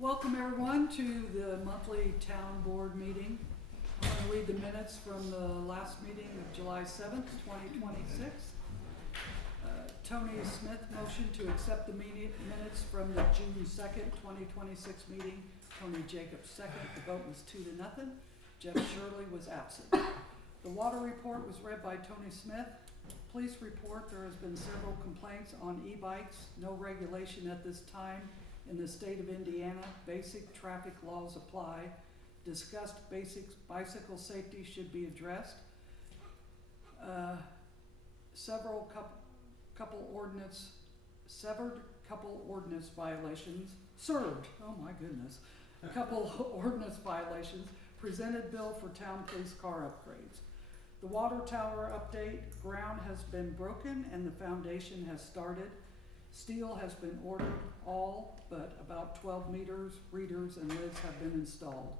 Welcome everyone to the monthly town board meeting. I'm going to read the minutes from the last meeting of July 7th, 2026. Tony Smith motioned to accept the minutes from the June 2nd, 2026 meeting. Tony Jacobs second. The vote was 2-0. Jeff Shirley was absent. The water report was read by Tony Smith. Police report: there has been several complaints on e-bikes. No regulation at this time in the state of Indiana. Basic traffic laws apply. Discussed basic bicycle safety should be addressed. Severed couple ordinance violations. Oh my goodness. A couple ordinance violations. Presented bill for town police car upgrades. The water tower update: ground has been broken and the foundation has started. Steel has been ordered, all but about 12 meters, readers, and lids have been installed.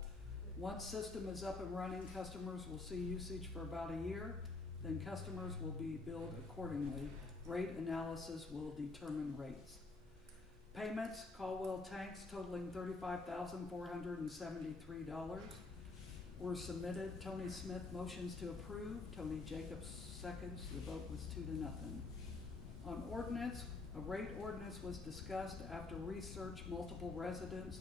Once system is up and running, customers will see usage for about a year. Then customers will be billed accordingly. Rate analysis will determine rates. Payments: Caldwell tanks totaling $35,473 were submitted. Tony Smith motions to approve. Tony Jacobs seconds. The vote was 2-0. On ordinance: a rate ordinance was discussed. After research, multiple residents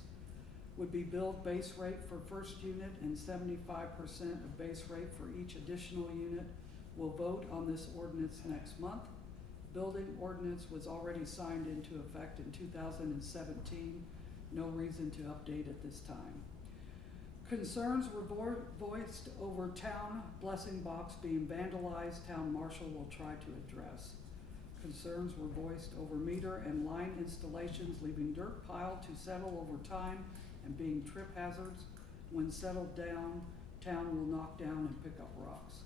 would be billed base rate for first unit and 75% of base rate for each additional unit. We'll vote on this ordinance next month. Building ordinance was already signed into effect in 2017. No reason to update at this time. Concerns were voiced over town blessing box being vandalized. Town marshal will try to address. Concerns were voiced over meter and line installations leaving dirt pile to settle over time and being trip hazards. When settled down, town will knock down and pick up rocks.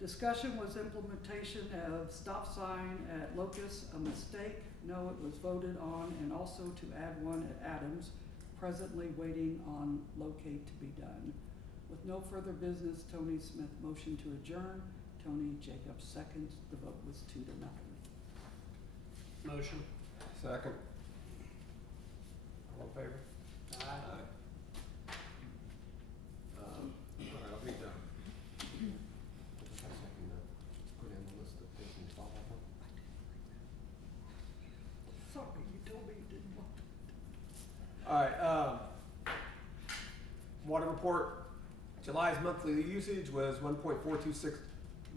Discussion was implementation of stop sign at Locust. A mistake. No, it was voted on, and also to add one at Adams. Presently waiting on locate to be done. With no further business, Tony Smith motioned to adjourn. Tony Jacobs seconds. The vote was 2-0. Motion. Second. All in favor? Aye. All right, I'll be done. Put in the list of things and follow up. Sorry, you told me you didn't want to. All right, water report. July's monthly usage was 1.426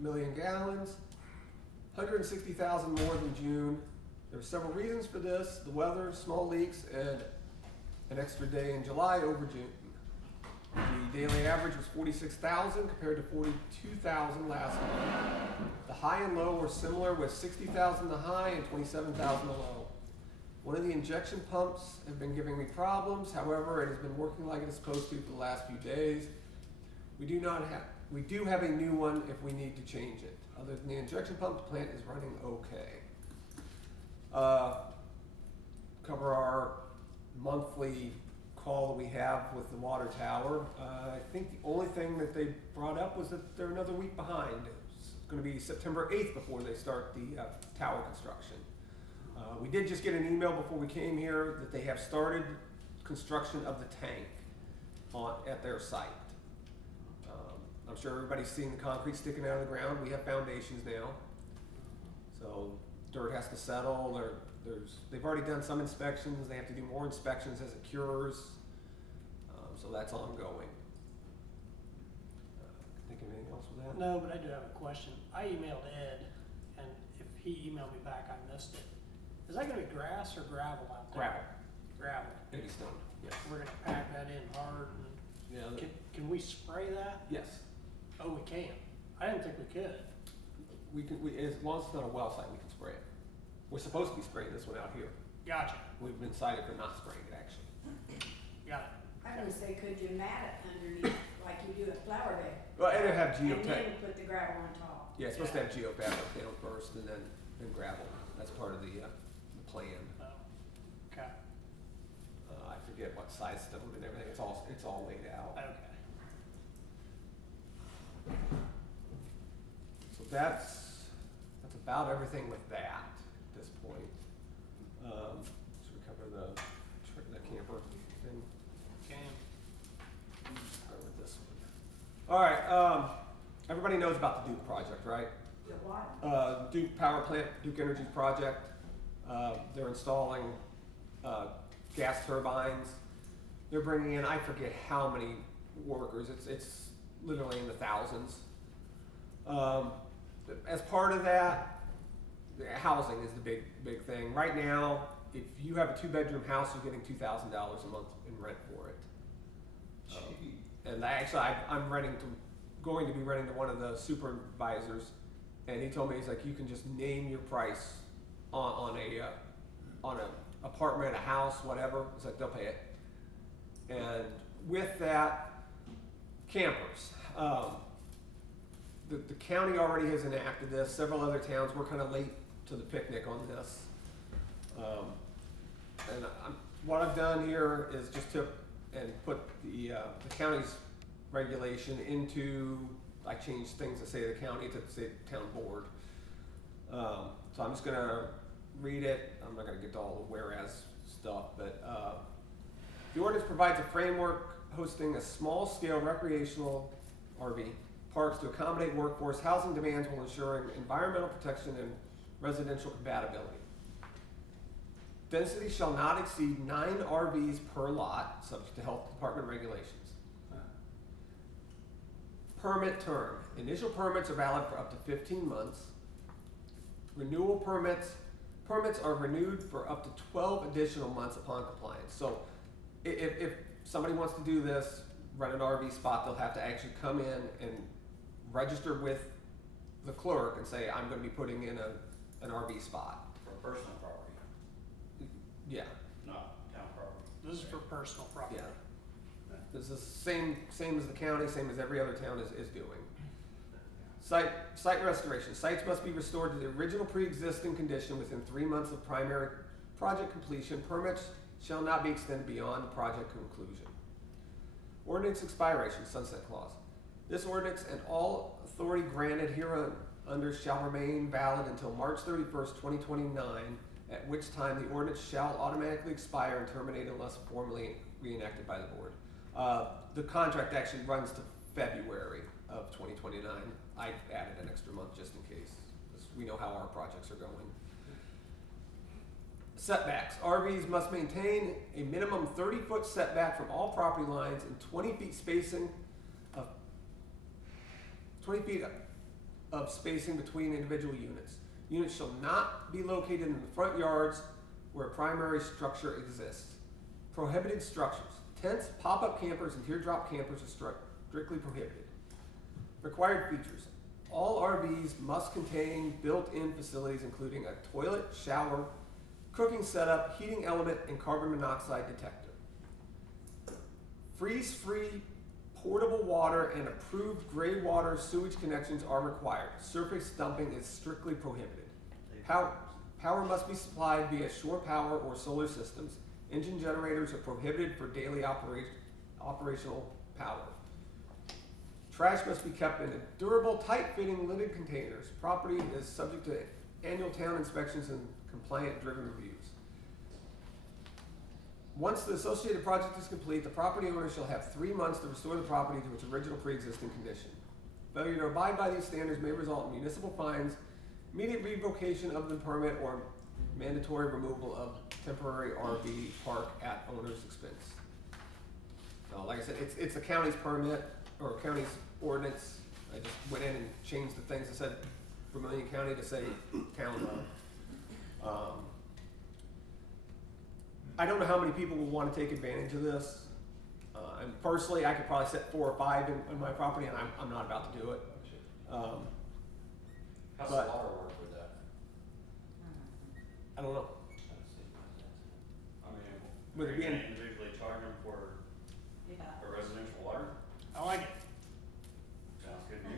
million gallons, 160,000 more than June. There were several reasons for this: the weather, small leaks, and an extra day in July over June. The daily average was 46,000 compared to 42,000 last month. The high and low were similar, with 60,000 the high and 27,000 the low. One of the injection pumps have been giving me problems. However, it has been working like it is supposed to for the last few days. We do have a new one if we need to change it. Other than the injection pump, the plant is running okay. Cover our monthly call that we have with the water tower. I think the only thing that they brought up was that they're another week behind. It's going to be September 8th before they start the tower construction. We did just get an email before we came here that they have started construction of the tank at their site. I'm sure everybody's seen the concrete sticking out of the ground. We have foundations now, so dirt has to settle. They've already done some inspections. They have to do more inspections as it cures, so that's ongoing. Think of anything else with that? No, but I do have a question. I emailed Ed, and if he emailed me back, I missed it. Is that gonna be grass or gravel out there? Gravel. Gravel. Maybe stone. Yes. We're gonna pack that in hard and Yeah. can we spray that? Yes. Oh, we can. I didn't think we could. We can. As long as it's not a well site, we can spray it. We're supposed to be spraying this one out here. Gotcha. We've been cited for not spraying it, actually. Got it. I was gonna say, could you mat it underneath like you do at Flower Day? Well, and it have And geotech. then put the gravel on top. Yeah, it's supposed to have geofabric. They don't burst, and then gravel. That's part of the plan. Oh, okay. I forget what size stone and everything. It's all laid out. Okay. So that's about everything with that at this point. Should we cover the camper All right, everybody knows about the Duke project, right? The what? Duke Power Plant, Duke Energy's project. They're installing gas turbines. They're bringing in, I forget how many workers. It's literally in the thousands. As part of that, housing is the big thing. Right now, if you have a 2-bedroom house, you're getting $2,000 a month in rent for it. And I'm going to be renting to one of the supervisors, and he told me, he's like, you can just name your price on a apartment, a house, whatever. It's like they'll pay it. And with that, campers. The county already has enacted this. Several other towns were kind of late to the picnic on this. What I've done here is just took and put the county's regulation into, I changed things to say the county to say town board. So I'm just gonna read it. I'm not gonna get to all the whereas stuff, but the ordinance provides a framework hosting a small-scale recreational RV parks to accommodate workforce housing demands while ensuring environmental protection and residential compatibility. Density shall not exceed 9 RVs per lot, subject to health department regulations. Permit term. Initial permits are valid for up to 15 months. Renewal permits are renewed for up to 12 additional months upon compliance. So if somebody wants to do this, rent an RV spot, they'll have to actually come in and register with the clerk and say, I'm going to be putting in an RV spot. For personal property, Yeah. not town property. This is for personal property. Yeah. This is same as the county, same as every other town is doing. Site restoration. Sites must be restored to the original pre-existing condition within 3 months of primary project completion. Permits shall not be extended beyond project conclusion. Ordinance expiration, sunset clause. This ordinance and all authority granted hereunder shall remain valid until March 31st, 2029, at which time the ordinance shall automatically expire and terminate unless formally reenacted by the board. The contract actually runs to February of 2029. I added an extra month just in case, because we know how our projects are going. Setbacks. RVs must maintain a minimum 30-foot setback from all property lines and 20 feet of spacing between individual units. Units shall not be located in the front yards where a primary structure exists. Prohibited structures. Tents, pop-up campers, and teardrop campers are strictly prohibited. Required features. All RVs must contain built-in facilities including a toilet, shower, cooking setup, heating element, and carbon monoxide detector. Freeze-free portable water and approved gray water sewage connections are required. Surface dumping is strictly prohibited. Power must be supplied via shore power or solar systems. Engine generators are prohibited for daily operational power. Trash must be kept in durable, tight-fitting, lidded containers. Property is subject to annual town inspections and compliant-driven reviews. Once the associated project is complete, the property owner shall have 3 months to restore the property to its original pre-existing condition. Failure to abide by these standards may result in municipal fines, immediate revocation of the permit, or mandatory removal of temporary RV park at owner's expense. Like I said, it's the county's permit, or county's ordinance. I just went in and changed the things that said Vermilion County to say town of. I don't know how many people will want to take advantage of this. And personally, I could probably set 4 or 5 in my property, and I'm not about to do it. How's the But- water work with that? I don't know. I mean, Would are it you be gonna in- individually charge them for Yeah. a residential water? I like it. Sounds good to me.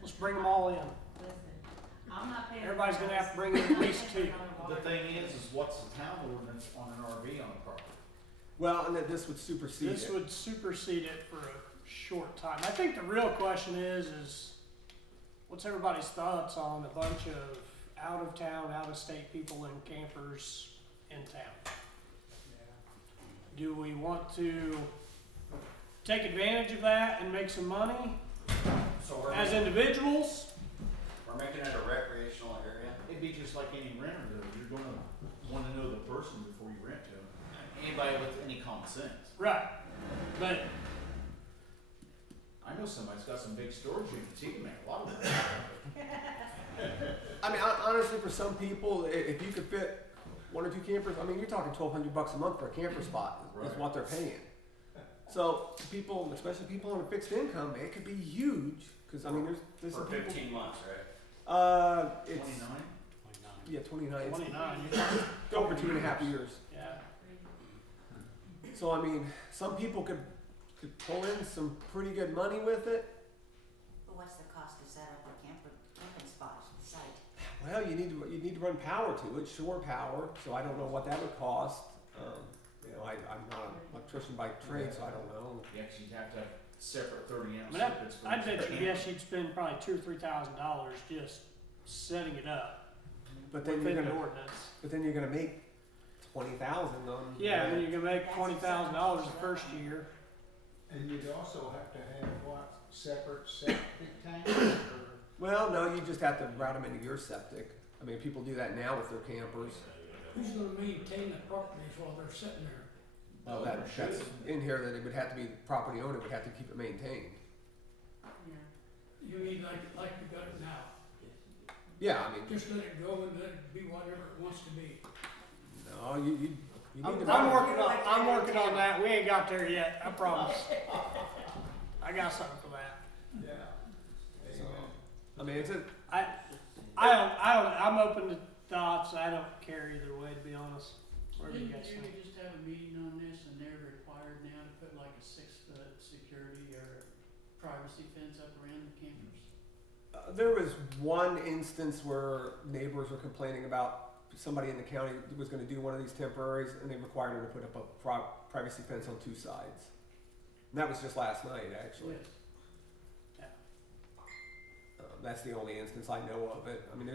Let's bring them all in. Listen, I'm not paying. Everybody's gonna have to bring in at least 2. The thing is what's the town ordinance on an RV on the property? Well, and that this would supersede This it. would supersede it for a short time. I think the real question is what's everybody's thoughts on a bunch of out-of-town, out-of-state people and campers in town? Do we want to take advantage of that and make some money So as individuals. we're making it a recreational area? It'd be just like any renter though, you're gonna wanna know the person before you rent to them. Anybody with any common sense. Right. But I know somebody's got some big storage units, he can make a lot of money. I mean, honestly, for some people, if you could fit 1 or 2 campers, I mean, you're talking $1,200 a month for a camper spot is Right. what they're paying. So people, especially people on a fixed income, it could be huge. Because I mean, there's For some people. 15 months, right? It's 29? yeah, 29. It's 29, over 2.5 years. yeah. So I mean, some people could pull in some pretty good money with it. But what's the cost to set up a camping spot, site? Well, you need to run power to it, shore power. So I don't know what that would cost. You know, I'm not an electrician by trade, so I don't know. Yeah, 'cause you'd have to have separate 30-ounce I mean, circuits for I'd each bet you camper. guess you'd spend probably $2,000 or $3,000 just setting it up But then within you're the gonna, ordinance. make 20,000 on. Yeah, and then you're gonna make $20,000 the first year. And you'd also have to have what, separate septic tanks or? Well, no, you just have to route them into your septic. I mean, people do that now with their campers. Who's gonna maintain the properties while they're sitting there? Oh, that's in here that it would have to be the property owner would have to keep it maintained. Yeah. You mean like you got it now? Yeah, I mean, Just let it go and let it be whatever it wants to be. no, you need I'm to. working on that. We ain't got there yet, I promise. I got something for that. Yeah. So, I mean, I'm open to thoughts. I don't care either way, to be honest. Whatever you guys Didn't think. you just have a meeting on this and they're required now to put like a 6-foot security or privacy fence up around the campers? There was one instance where neighbors were complaining about somebody in the county was going to do one of these temporaries, and they required them to put up a privacy fence on 2 sides. And that was just last night, actually. Yes. That's the only instance I know of it. I mean,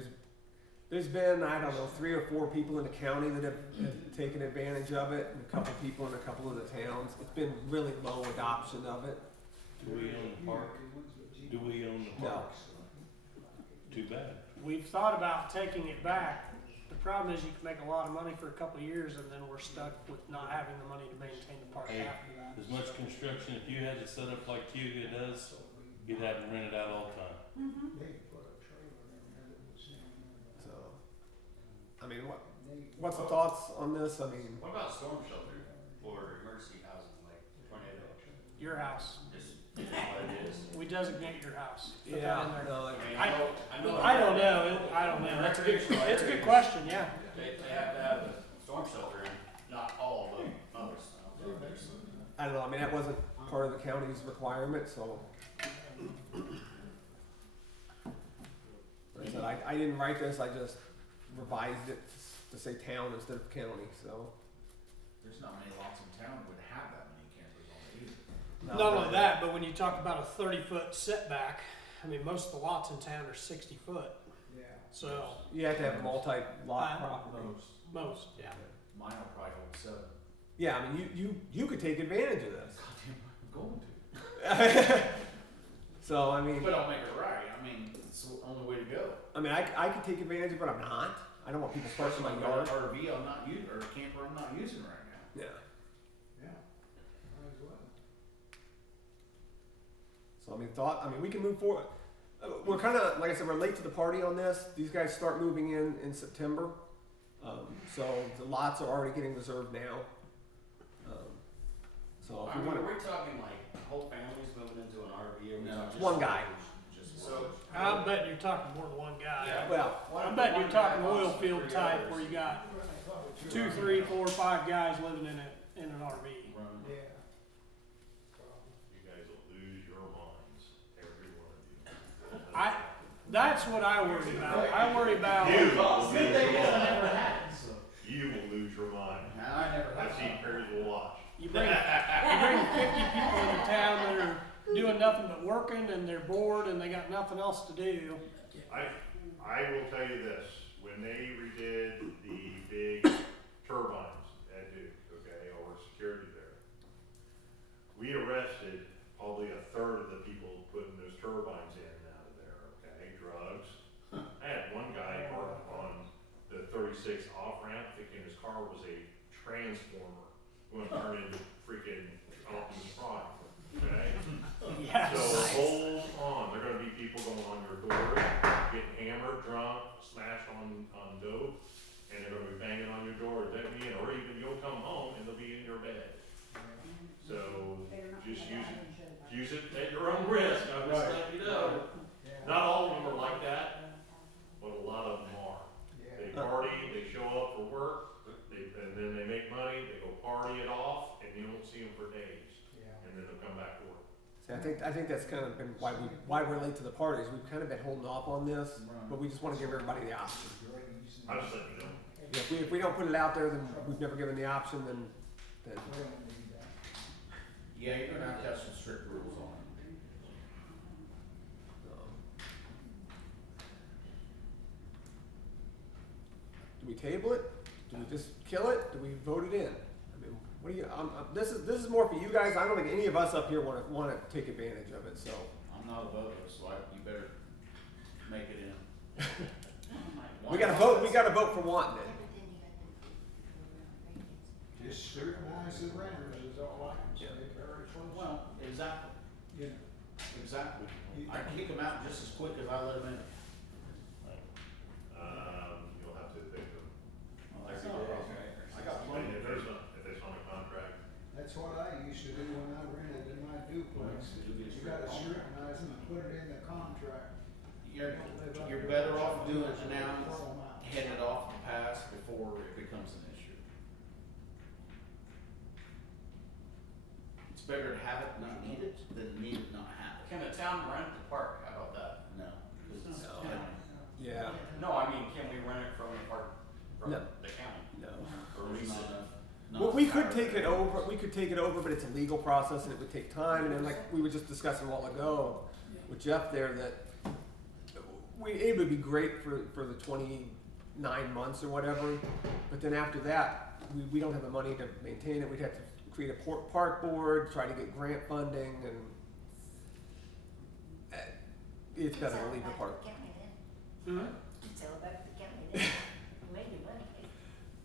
there's been, I don't know, 3 or 4 people in the county that have taken advantage of it, and a couple people in a couple of the towns. It's been really low adoption of it. Do we own the park? Do we own the No. park? Too bad. We've thought about taking it back. The problem is you can make a lot of money for a couple of years and then we're stuck with not having the money to maintain the park Hey, after that. As much construction, if you had it set up like Cuba does, you'd have it rented out all the time. They put a trailer in there that was in So, I mean, what's the thoughts on this? I mean, What about storm shelter for emergency housing, like tornado? Your house. Just, is that what it is? We designate your house. Put that in there. no, I mean, I know. I don't know. I don't know. That's a good question, yeah. They have to have a storm shelter in, not all of them, others. I don't know. I mean, that wasn't part of the county's requirement, so. Like I said, I didn't write this. I just revised it to say town instead of county. So. There's not many lots in town that would have that many campers on it either. Not only that, but when you talk about a 30-foot setback, I mean, most of the lots in town are 60 foot. Yeah. So, You have to have multi-lot property. most, yeah. Mine will probably hold 7. Yeah, I mean, you could take advantage of this. Goddamn, I'm going to. So I mean, But I'll make it right, I mean, it's the only way to go. I mean, I could take advantage of it. I'm not. I don't want people parking in my yard. RV I'm not using, or camper I'm not using right now. Yeah. Yeah. Might as well. So I mean, we can move forward. We're kind of, like I said, we're late to the party on this. These guys start moving in September. So the lots are already getting reserved now. So if I we mean, want are we talking like whole families moving into an RV or we No, talking one guy. Just So, I bet you're talking more than one guy. yeah. Well, I bet you're talking oil field type where you got 2, 3, 4, 5 guys living in an RV. Yeah. You guys will lose your minds, every one of you. That's what I worry about. I worry about. Good thing is I never had it, so. You will lose your mind. I never had I've seen it. Perrysville Aug. You bring 50 people into town that are doing nothing but working and they're bored and they got nothing else to do. I will tell you this, when they redid the big turbines at Duke, okay, over security there, we arrested thinking his car was a transformer going to turn into freaking Optimus Prime, okay? Yes. So hold on, there are gonna be people going on your door, getting hammered, drunk, smashed on dope, and they're gonna be banging on your door, or even you'll come home and they'll be in your bed. So just use it at your own risk, I'm just letting you know. Yeah. Not all of them are like that, but a lot of them are. They Yeah. party, they show up for work, and then they make money, they go party it off, and you don't see them for days, Yeah. and then they'll come back to work. See, I think that's kind of been why we're late to the party, is we've kind of been holding off on this, but we just wanna give everybody the option. I'm just letting you know. Yeah, if we don't put it out there, then we've never given the option, then We don't need that. Yeah, you're gonna have to have some strict rules on it. do we table it? Do we just kill it? Do we vote it in? I mean, what do you, this is more for you guys, I don't think any of us up here wanna take advantage of it, so. I'm not a voter, so you better make it in. We gotta vote for wanting it. Just scrutinize the renters is all I can say, very close. Well, exactly, You know, exactly. I kick them out just as quick as I let them in. You'll have to pick them. Every day. I got plenty of those. If it's on a contract. that's what I used to do when I rented in my duplex. You gotta scrutinize them and put it in the contract. You're better off doing it now, head it off the pass before it becomes an issue. It's better to have it not need it than need it not have it. Can the town rent the park? How about that? No, 'cause it's No. county. Yeah, No, I mean, can we rent it from the park, from No. the county? no. Or There's lease not it? enough. Well, we could take it over, but it's a legal process and it would take time, and then like we were just discussing a while ago with Jeff there, that it would be great for the 29 months or whatever, but then after that, we don't have the money to maintain it, we'd have to create a park board, try to get grant funding, and it's better to leave the park. Hmm? It's all about the county then. You made your money.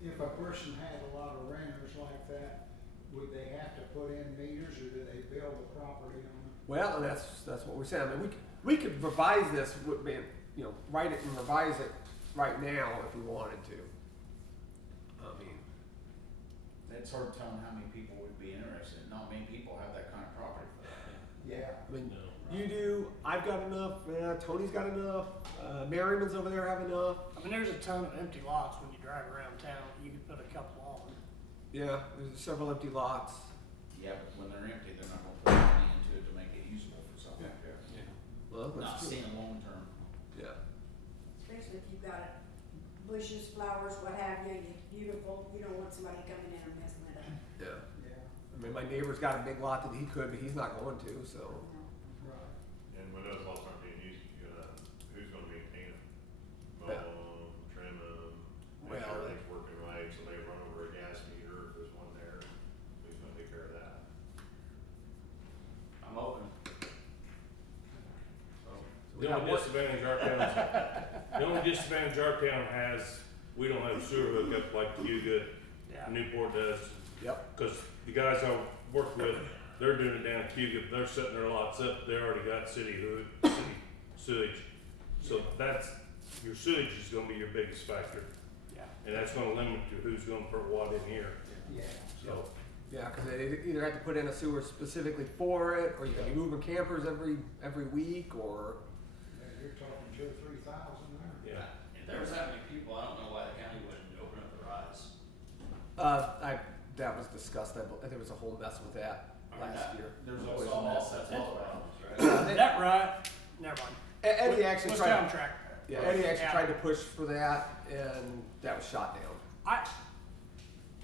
If a person had a lot of renters like that, would they have to put in meters or do they build the property on it? Well, and that's what we're saying. I mean, we could revise this, write it and revise it right now if we wanted to. I mean, It's hard telling how many people would be interested. Not many people have that kind of property for that. Yeah. I mean, you do. I've got enough. Tony's got enough. Merriman's over there have enough. I mean, there's a ton of empty lots when you drive around town, you could put a couple on. Yeah, there's several empty lots. Yeah, but when they're empty, they're not gonna put money into it to make it usable for something like that. Well, Not that's true. seeing long term. Yeah. Especially if you've got bushes, flowers, what have you, it's beautiful, you don't want somebody coming in and messing it up. Yeah. Yeah, I mean, my neighbor's got a big lot that he could, but he's not going to. So. right. And when those lots aren't being used, who's gonna maintain them? Mow Yeah. them, trim them, make Well, sure everything's working right, so they run over a gas meter, if there's one there, who's gonna take care of that? I'm open. The only disadvantage our town has, we don't have a sewer hookup like Yuga, Yeah. Newport does. Yep. Cause the guys I work with, they're doing it down at Cuba, they're setting their lots up, they already got city sewage. So your sewage is gonna be your biggest factor, Yeah. and that's gonna limit to who's gonna put what in here, Yeah. so. Yeah, because they either have to put in a sewer specifically for it, or you're gonna be moving campers every week, or. Yeah, you're talking 2,000 or 3,000 there. Yeah. If there was that many people, I don't know why the county wouldn't open up the rise. That was discussed. There was a whole mess with that last year. There's That's always all, a mess. that's all problems, right? Eddie That right, never mind. actually Let's tried. downtrack. Yeah, Eddie actually Yeah. tried to push for that, and that was shot down.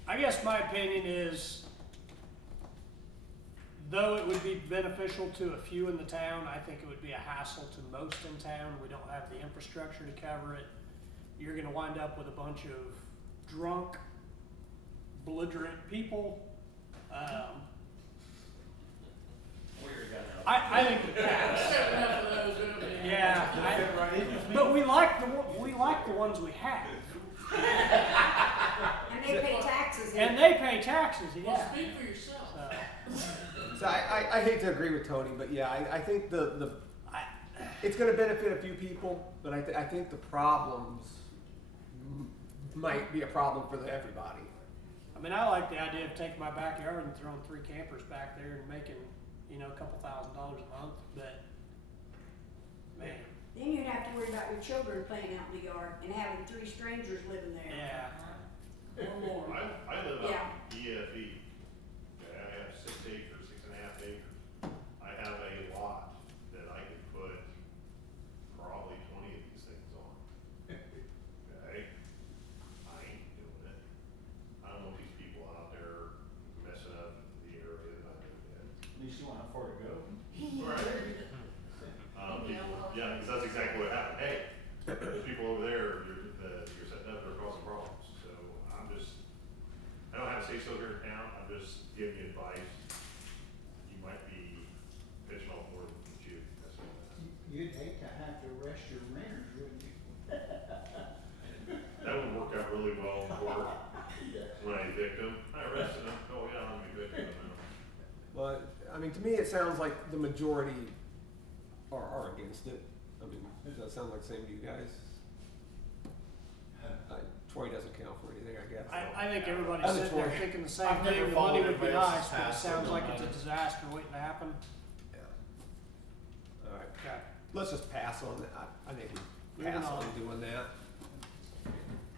I guess my opinion is, though it would be beneficial to a few in the town, I think it would be a hassle to most in town. We don't have the infrastructure to cover it. You're gonna wind up with a bunch of drunk, belligerent people. Weird guy. I think the pass. Enough of those, don't we? Yeah, but we like the ones we have. And taxes here. And they pay taxes, Well, yeah. speak for yourself. So, So I hate to agree with Tony, but yeah, I think it's gonna benefit a few people, but I think the problems might be a problem for everybody. I mean, I like the idea of taking my backyard and throwing 3 campers back there and making, you know, a couple $1,000s a month, but, man, Then you'd have to worry about your children playing out in the yard and having 3 strangers living there. yeah. Or more. I live Yeah. out in EFE. Okay, I have 6 acres, 6.5 acres. I have a lot that I could put probably 20 of these things on. Okay? I ain't doing it. I don't want these people out there messing up the area that I live in. At least you know how far to go. Right. Yeah, because that's exactly what happened. Hey, those people over there, you're setting up, they're causing problems. So I don't have a say so here in town. I'm just giving you advice. You might be pitching off more than you should. That's all that. You'd hate to have to arrest your renters, wouldn't you? That would work out really well in court. When I evict them, I arrested them. Oh yeah, I'm evicting them now. But I mean, to me, it sounds like the majority are against it. I mean, does that sound like the same to you guys? Troy doesn't count for anything, I guess. I think everybody's I'm a sitting there Tory. thinking the same I've never thing, the money followed would be advice nice, but it passed, so sounds it like don't it's a matter. disaster waiting to happen. Yeah. All right, Okay. let's just pass on that. I think we Moving pass on on. doing that.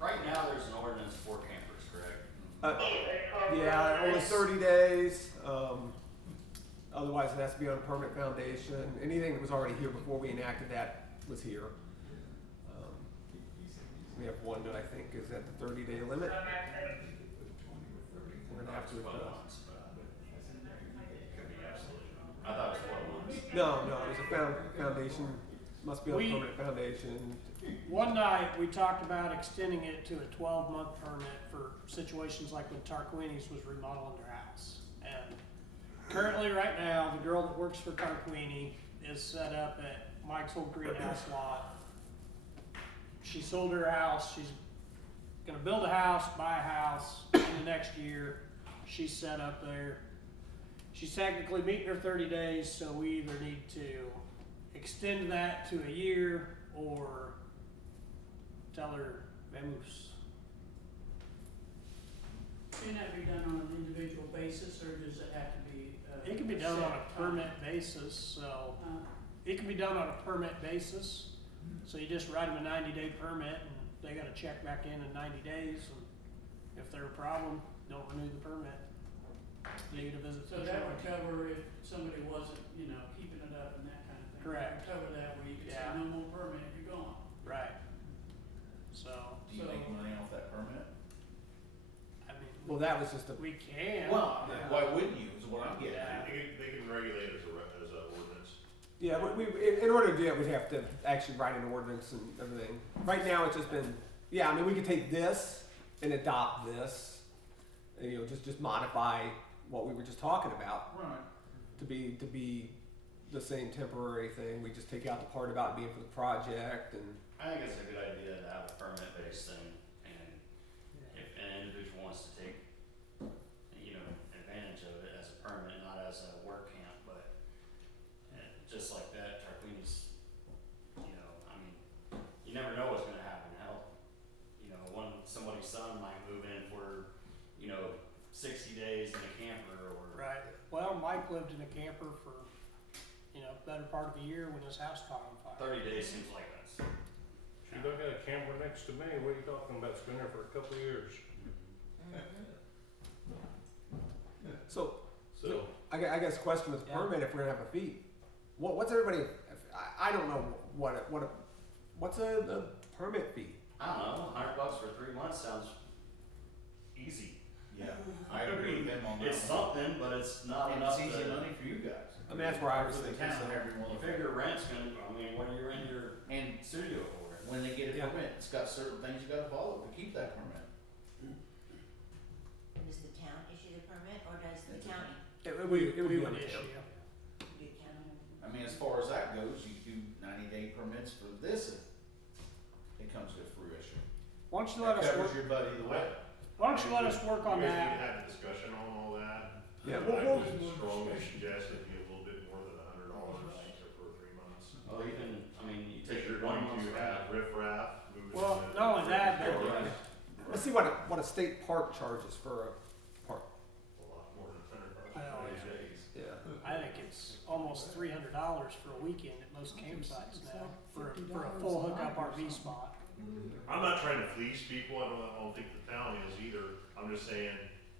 Right now, there's an ordinance for campers, correct? Yeah, only 30 days. Otherwise, it has to be on a permanent foundation. Anything that was already here before we enacted that was here. We have one that I think is at the 30-day limit. We're gonna have to 12 adjust. months, but could be absolutely wrong. I thought it was 12 months. No, it was a foundation. Must be on a We- permanent foundation. One night, we talked about extending it to a 12-month permit for situations like when Tarquini's was remodeling their house. And currently, right now, the girl that works for Tarquini is set up at Mike's old greenhouse lot. She sold her house, she's gonna build a house, buy a house in the next year. She's set up there. She's technically meeting her 30 days, so we either need to extend that to a year or tell her vamos. Can that be done on an individual basis, or does it have to be? It can be done on a set permit basis, so time? it can be done on a permit basis. So you just write them a 90-day permit and they gotta check back in 90 days. And if they're a problem, don't renew the permit. They get a visit. So that would cover if somebody wasn't, keeping it up and that kind of thing. Correct. That would cover that where you could say, Yeah. no more permit, you're gone. Right. So, Do you make money off that permit? I mean, Well, that was just a. we can. Well, Yeah. why wouldn't you, is what I'm getting Yeah. at. They can regulate it as a ordinance. Yeah, in order to do that, we'd have to actually write an ordinance and everything. Right now, it's just been, yeah, I mean, we could take this and adopt this, and, just modify what we were just talking about Right. to be the same temporary thing. We just take out the part about it being for the project, and I think it's a good idea to have a permit-based thing, and if an individual wants to take, advantage of it as a permit, not as a work camp, but just like that, Tarquini's, you never know what's gonna happen. Hell, somebody's son might move in for, 60 days in a camper or. Right. Well, Mike lived in a camper for, better part of a year when his house caught on fire. 30 days seems like that's. You don't got a camper next to me, what are you talking about, it's been there for a couple of years. so So, I guess the question with the Yeah. permit, if we're gonna have a fee, what's everybody? I don't know what's a permit fee. I don't know, $100 for 3 months sounds easy. Yeah, I agree with them on that. It's something, but it's not And enough it's easy to. money for you guys. I mean, that's where I was For the thinking, town, so. everyone. You figure rent's gonna, what are you in your And studio for? when they get a Yeah. permit, it's got certain things you gotta follow to keep that permit. Does the town issue the permit, or does the county It would be We on would the issue. town. do county? I mean, as far as that goes, you do 90-day permits for this, if it comes to fruition. Why don't you let That us covers work, your buddy the way. Why don't you let us work on You guys need that? to have a discussion on all that. Yeah, I well, would strongly suggest it'd be a little bit more than $100 for 3 months. Well, even, I mean, you Because take you're 1 going month's to rent. have riffraff moving. Well, in. not only that, but- let's see what a state park charges for a park. A lot more than $100 Well, these yeah. days. Yeah. I think it's almost $300 for a weekend at most campsites now for a full hookup RV spot. I'm not trying to fleece people, I don't think the town is either, I'm just saying,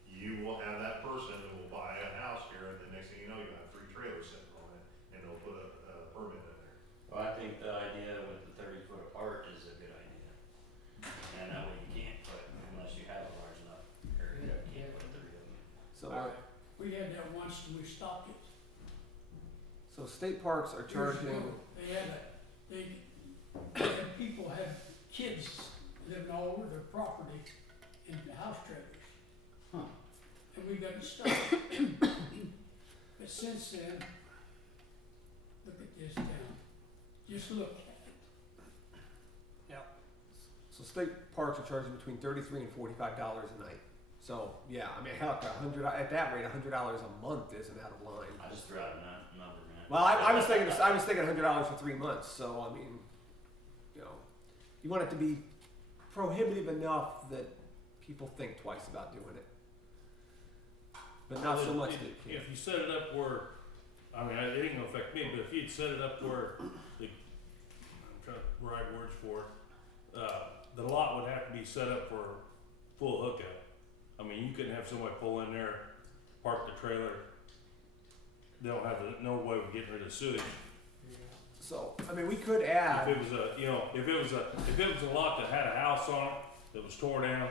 you will have that person who will buy a house here, and the next thing you know, you have 3 trailers sitting on it, and they'll put a permit in there. Well, I think the idea with the 30-foot apart is a good idea. And that way you can't put, unless you have a large enough area, you can't put 30 of them. So, We had that once and we stopped it. so state parks are Years charging, ago. They had people had kids living all over their property in the house trailers. And we got stopped. But since then, look at this town. Just look at it. so state parks are charging between $33 and $45 a night. So, yeah, I mean, heck, at that rate, $100 a month isn't out of line. I just threw out a number, man. Well, I was thinking $100 for 3 months, so I mean, you know, you want it to be prohibitive enough that people think twice about doing it. But not so much that you can't. If you set it up where, I mean, it ain't gonna affect me, but if you'd set it up where the, I'm trying to write words for it, the lot would have to be set up for full hookup. I mean, you couldn't have somebody pull in there, park the trailer. They don't have no way of getting rid of sewage. So, I mean, we could If add, it was a, you know, if it was a lot that had a house on it that was torn down,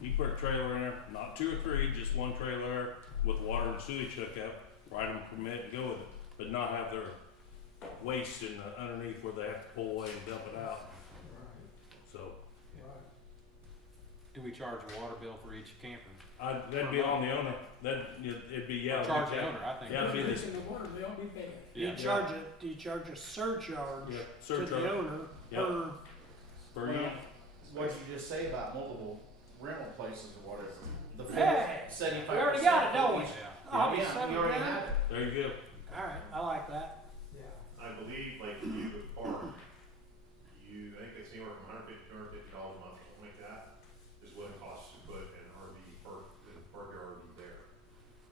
you put a trailer in there, not 2 or 3, just 1 trailer with water and sewage hookup, write them a permit and go with it, but not have their waste in the underneath where they have to pull away and dump it out. So, Do we charge a water bill for each camper? that'd be on the owner. It'd be, yeah. Or charge the owner, I think. Yeah, it'd be If it's this, in the water, they'll be paying. Do you charge a surcharge yeah, to the surcharge. owner Yeah. per Per unit. What you just say about multiple rental places or whatever. The full Hey, 75%. we already got it, don't we? Yeah. I'll be Yeah, settled you already down. have it. There you go. Alright, I like that. I believe, like, if you would park, I think it's anywhere from $150 to $250 a month, or something like that, is what it costs to put an RV park your RV there.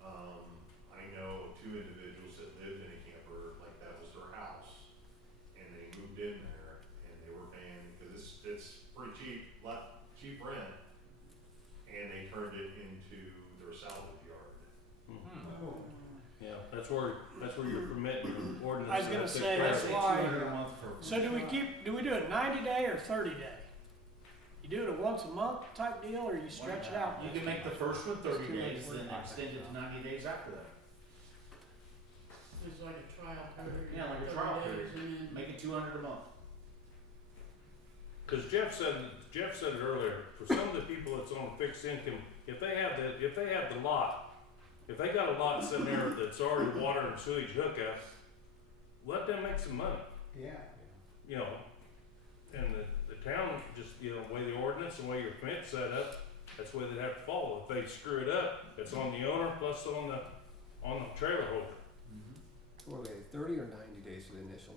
I know 2 individuals that lived in a camper, like that was their house, and they moved in there, and they were paying, cause it's pretty cheap rent, and they turned it into their salvage yard. Yeah, that's where you're permitting your ordinance. I was gonna to say, take that's care of it. why- $200 a month for. So do we do a 90-day or 30-day? You do it a once a month type deal, or you stretch it out? You can make the first one 30 It's too late days, for then it. extend it to 90 days after that. It's like a trial period. Yeah, like a 30 trial days, period. and then- Make it 200 a month. Cause Jeff said it earlier, for some of the people that's on fixed income, if they have the lot, if they got a lot sitting there that's already water and sewage hookup, let them make some money, Yeah. you know. And the town just, you know, the way the ordinance and the way your permit's set up, that's the way they have to follow. If they screw it up, it's on the owner plus on the trailer holder. what are we, 30 or 90 days for the initial?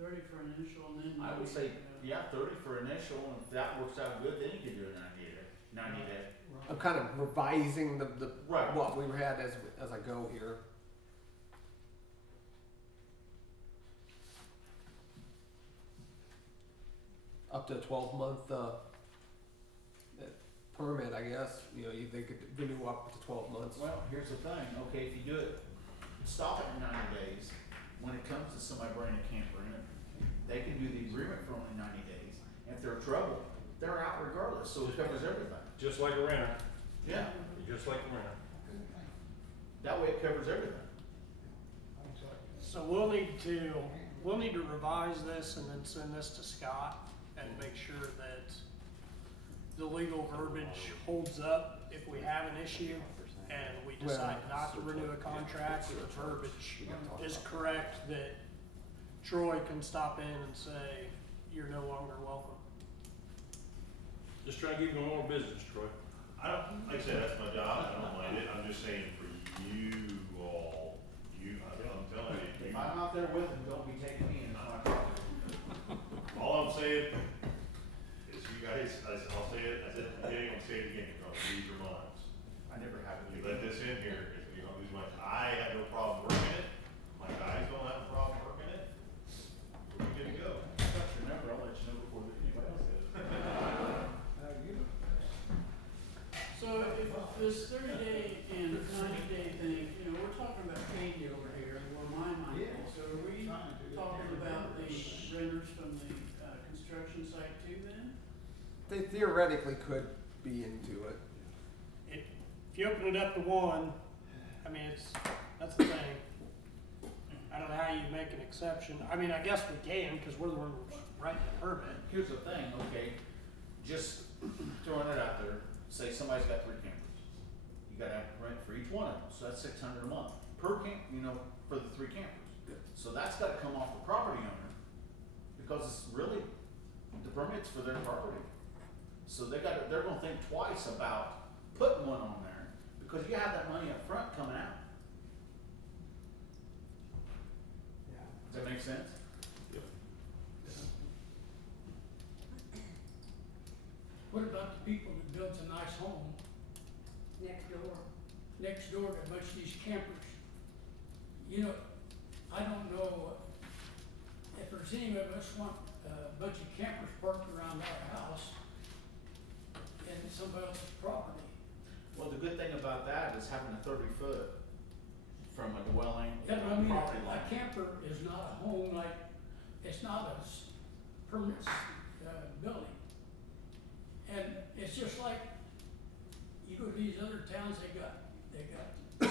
30 for an initial and then. I would say, yeah, 30 for initial, and if that works out good, then you can do a 90 day. I'm kind of revising the Right. what we had as I go here. Up to a 12-month permit, I guess. You know, they could renew up to 12 months. Well, here's the thing, okay, if you do it, stop it in 90 days, when it comes to somebody bringing a camper in, they can do the agreement for only 90 days. If they're in trouble, they're out regardless, so it covers everything. Just like a renter, Yeah, just like a renter. that way it covers everything. So we'll need to revise this and then send this to Scott and make sure that the legal verbiage holds up if we have an issue and we decide not to renew a contract, the verbiage is correct, that Troy can stop in and say, you're no longer welcome. Just trying to give them more business, Troy. I don't, like I said, that's my job, I don't mind it, I'm just saying for you all, I'm telling you, If I'm out there with them, don't be taking me in my property. all I'm saying is you guys, I'll say it, I said it at the beginning, I'll say it again, you're gonna lose your minds. I never have You it. let this in here, you're gonna lose your minds. I have no problem working it, my guys don't have a problem working it, we're good to go. I got your number, I'll let you know before anybody else does. So if this 30-day and 90-day thing, you know, we're talking about Katie over here, where my mind is. So are we talking about the renters from the, construction site too then? They theoretically could be into it. If you open it up to one, I mean, that's the thing. I don't know how you make an exception. I mean, I guess we can, cause we're the ones writing the permit. Here's the thing, okay, just throwing it out there, say somebody's got 3 campers. You gotta have rent for each one of them, so that's $600 a month per camp, you know, for the 3 campers. So that's gotta come off the property owner, because it's really, the permit's for their property. So they're gonna think twice about putting one on there, because you have that money up front coming out. Does that make sense? What about the people that built a nice home Next door. next door to a bunch of these campers? You know, I don't know if there's any of us want a bunch of campers parked around our house and somebody else's property. Well, the good thing about that is having a 30-foot from a dwelling to Yeah, I a mean, property a line. camper is not a home like, it's not a permanent, building. And it's just like, you go to these other towns, they got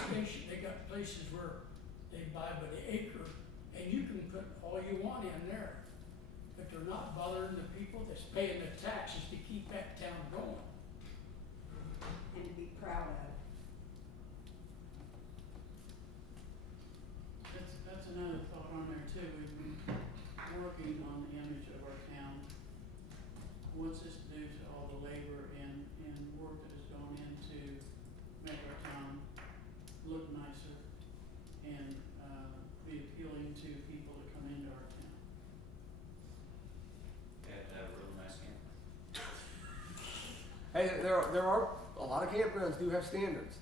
station, they got places where they buy by the acre, and you can put all you want in there. But they're not bothering the people that's paying the taxes to keep that town going. And to be proud of. That's another thought on there too. We've been working on the image of our town. What's this do to all the labor and work that has gone into make our town look nicer and, be appealing to people that come into our town? They have to have a really nice camper. Hey, there are, a lot of campgrounds do have standards.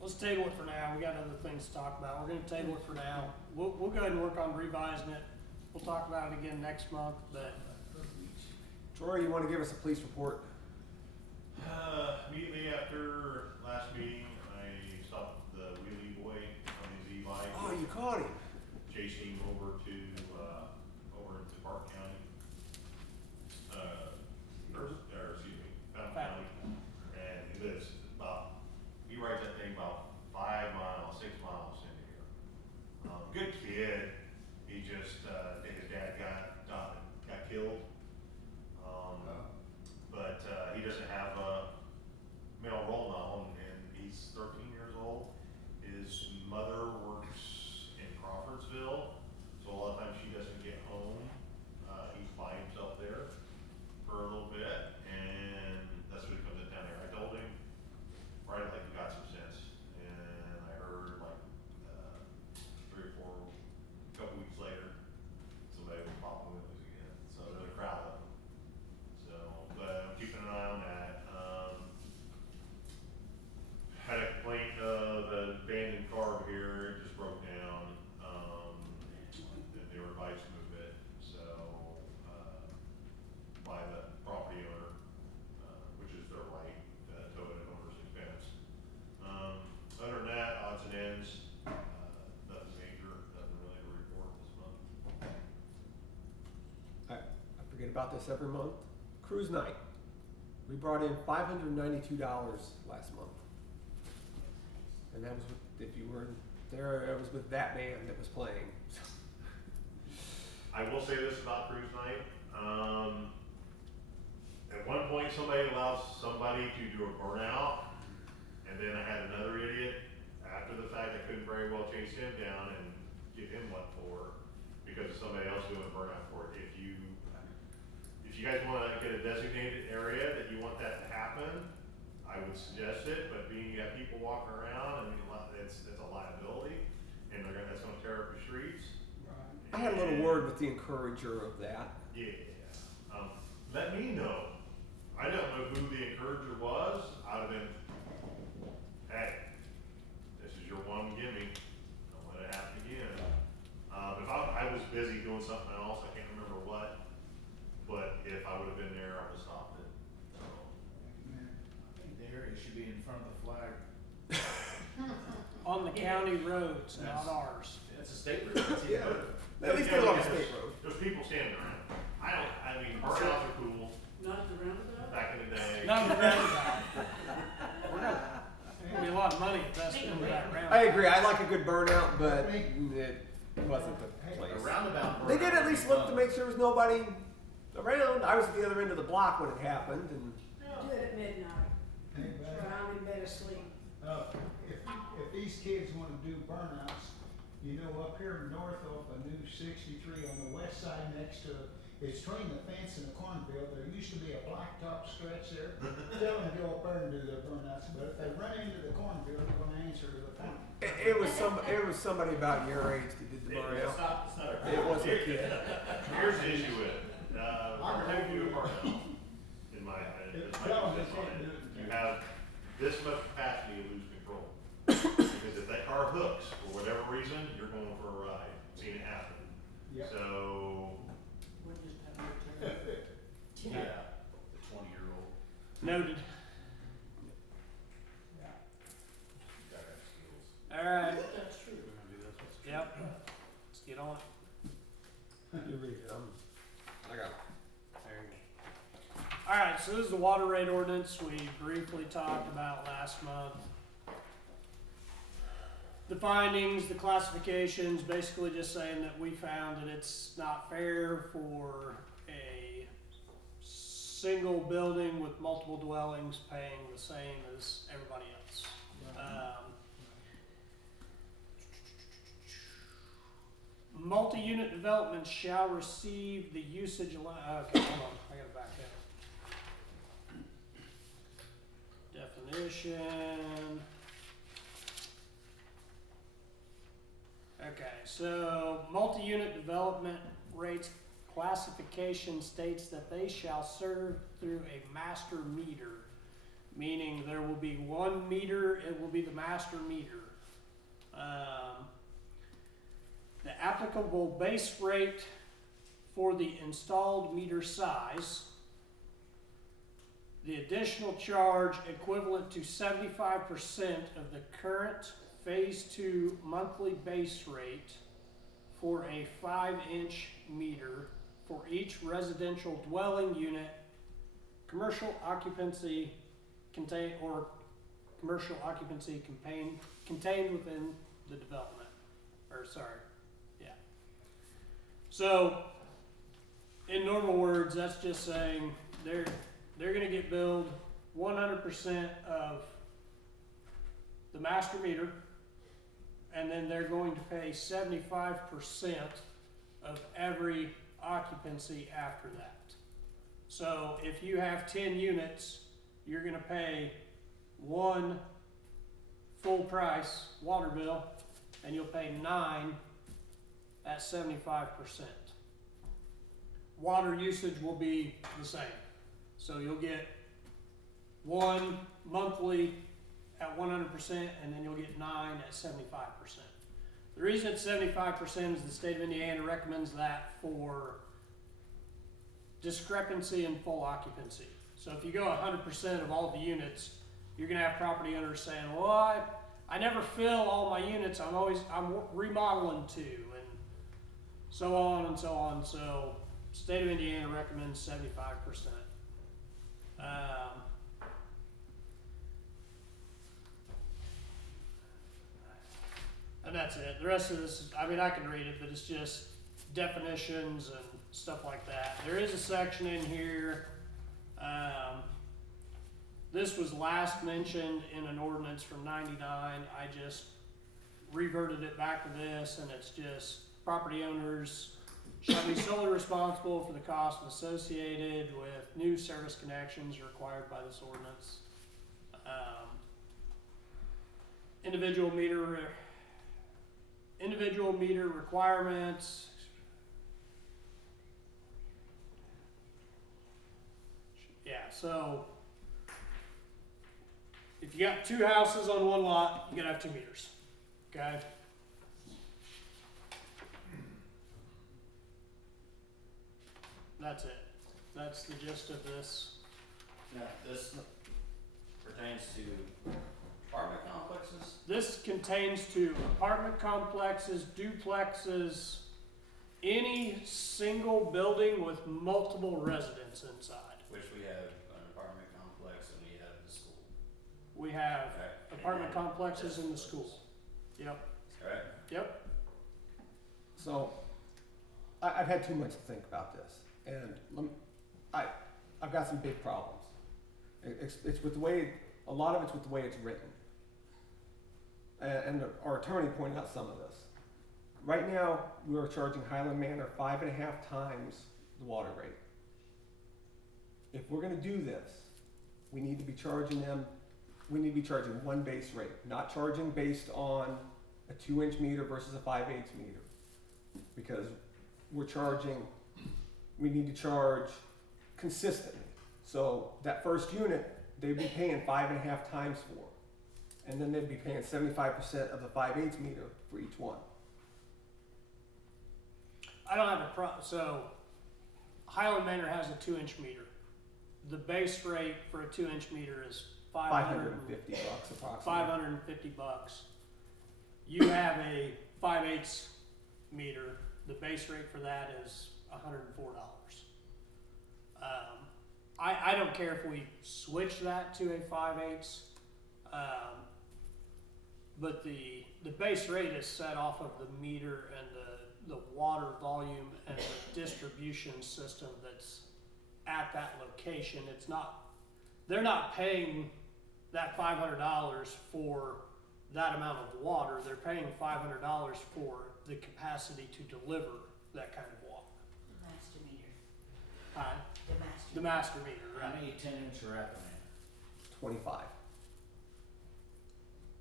Let's table it for now. We got other things to talk about. We're gonna table it for now. We'll go ahead and work on revising it. We'll talk about it again next month, but Troy, you wanna give us a police report? Immediately after last meeting, I stopped the wheelie boy on his e-bike. Oh, you caught him. Chased him over to, over into Park County. Excuse me, Fountain County. And he lives about, he rides that thing about 5 miles, 6 miles into here. Good kid, he just, I think his dad got killed. But, he doesn't have a male role model, and he's 13 years old. His mother works in Crawfordsville, so a lot of times she doesn't get home. He's by himself there for a little bit, and that's what he comes in down here. I told him, right, like, you got some sense, and I heard like, 3 or 4, a couple weeks later, somebody was popping wheelies again, so there's a crowd of them. So, but I'm keeping an eye on that. Had a complaint of an abandoned car over here, it just broke down, and they were advised to move it, so, by the property owner, which is their right, tow it at owner's expense. Other than that, odds and ends, nothing major, nothing really to report this month. I forget about this every month. Cruise night. We brought in $592 last month. And that was with, if you were there, it was with that band that was playing. I will say this about cruise night. At one point, somebody allowed somebody to do a burnout, and then I had another idiot after the fact. I couldn't very well chase him down and give him what for. because of somebody else doing a burnout for it. If you guys wanna get a designated area that you want that to happen, I would suggest it, but being you have people walking around, and it's a liability, and that's gonna tear up your streets. Right. I had a little word with the encourager of that. Yeah, let me know. I don't know who the encourager was. I'd have been, hey, this is your one gimme. Don't let it happen again. If I was busy doing something else, I can't remember what, but if I would have been there, I would have stopped it. So, Man. I think the area should be in front of the flag. On the county roads, not ours. That's a state road, that's even better. At least get it on the state road. there's people standing around. I mean, burnouts are cool Not the roundabout? back in the day. Not the roundabout. We're gonna, there'll be a lot of money invested in that roundabout. I agree, I like a good burnout, but it wasn't the A place. roundabout. They did burnout at least would be look to fun. make sure there was nobody around. I was at the other end of the block when it happened, and Do it at midnight, Hey, so Beth, I'm in bed asleep. if these kids wanna do burnouts, you know, up here north of a new 63 on the west side next to, it's between the fence and the cornfield, there used to be a blacktop stretch there. Tell them to go up there and do their burnouts, but if they run into the cornfield, they're gonna answer to the phone. it was somebody about your age that did the burnout. It's not It wasn't a kid. Here's the issue with it. Every time you do a burnout, in my opinion, Tell them they can't do it. you have this much capacity to lose control. Because if that car hooks, for whatever reason, you're going for a ride. I've seen it happen. Yep. So, Yeah, the 20-year-old. Noted. Gotta have skills. Alright, That's true. We're gonna do this. yep, let's get on it. You read it. I got it. There you go. Alright, so this is the water rate ordinance we briefly talked about last month. The findings, the classifications, basically just saying that we found that it's not fair for a single building with multiple dwellings paying the same as everybody else. Multi-unit developments shall receive the usage okay, hold on, I gotta back up. Definition. Okay, so multi-unit development rates classification states that they shall serve through a master meter, meaning there will be one meter, it will be the master meter. The applicable base rate for the installed meter size, the additional charge equivalent to 75% of the current Phase 2 monthly base rate for a 5-inch meter for each residential dwelling unit, commercial occupancy contained within the development. So, in normal words, that's just saying they're gonna get billed 100% of the master meter, and then they're going to pay 75% of every occupancy after that. So if you have 10 units, you're gonna pay one full price water bill, and you'll pay 9 at 75%. Water usage will be the same. So you'll get one monthly at 100%, and then you'll get 9 at 75%. The reason it's 75% is the state of Indiana recommends that for discrepancy in full occupancy. So if you go 100% of all the units, you're gonna have property owners saying, well, I never fill all my units, I'm remodeling too, and so on and so on. So state of Indiana recommends 75%. And that's it. The rest of this, I mean, I can read it, but it's just definitions and stuff like that. There is a section in here. This was last mentioned in an ordinance from '99. I just reverted it back to this, and it's just property owners shall be solely responsible for the cost associated with new service connections required by this ordinance. Individual meter requirements. Yeah, so if you got 2 houses on one lot, you gotta have 2 meters, okay? That's it. That's the gist of this. Now, this pertains to apartment complexes? This contains to apartment complexes, duplexes, any single building with multiple residents inside. Which we have an apartment complex and we have the school. We have Okay. apartment And complexes in the this- school. Yep, Alright, yep. So, I've had too much to think about this, and I've got some big problems. It's with the way, a lot of it's with the way it's written. And our attorney pointed out some of this. Right now, we are charging Highland Manor 5.5 times the water rate. If we're gonna do this, we need to be charging one base rate, not charging based on a 2-inch meter versus a 5/8 meter. Because we need to charge consistently. So that first unit, they'd be paying 5.5 times for. And then they'd be paying 75% of the 5/8 meter for each one. I don't have a so Highland Manor has a 2-inch meter. The base rate for a 2-inch meter is $550 approximately. $550. You have a 5/8 meter. The base rate for that is $104. I don't care if we switch that to a 5/8, but the base rate is set off of the meter and the water volume and the distribution system that's at that location. It's not, they're not paying that $500 for that amount of water. They're paying $500 for the capacity to deliver that kind of water. The master meter, Uh, the master. the master meter, How right? many 10-inch are at the man? 25.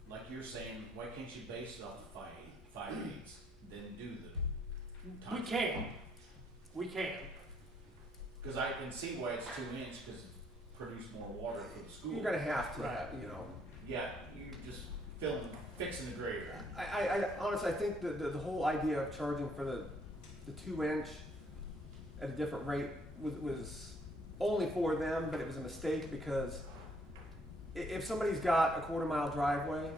Like you're saying, why can't you base it off the 5/8s, then do the We times? we can. Cause I can see why it's 2-inch, cause it produce more water for the school. You're gonna have to, Right. Yeah, you just fixing the grader. I honestly, I think the whole idea of charging for the 2-inch at a different rate was only for them, but it was a mistake because if somebody's got a 1/4-mile driveway,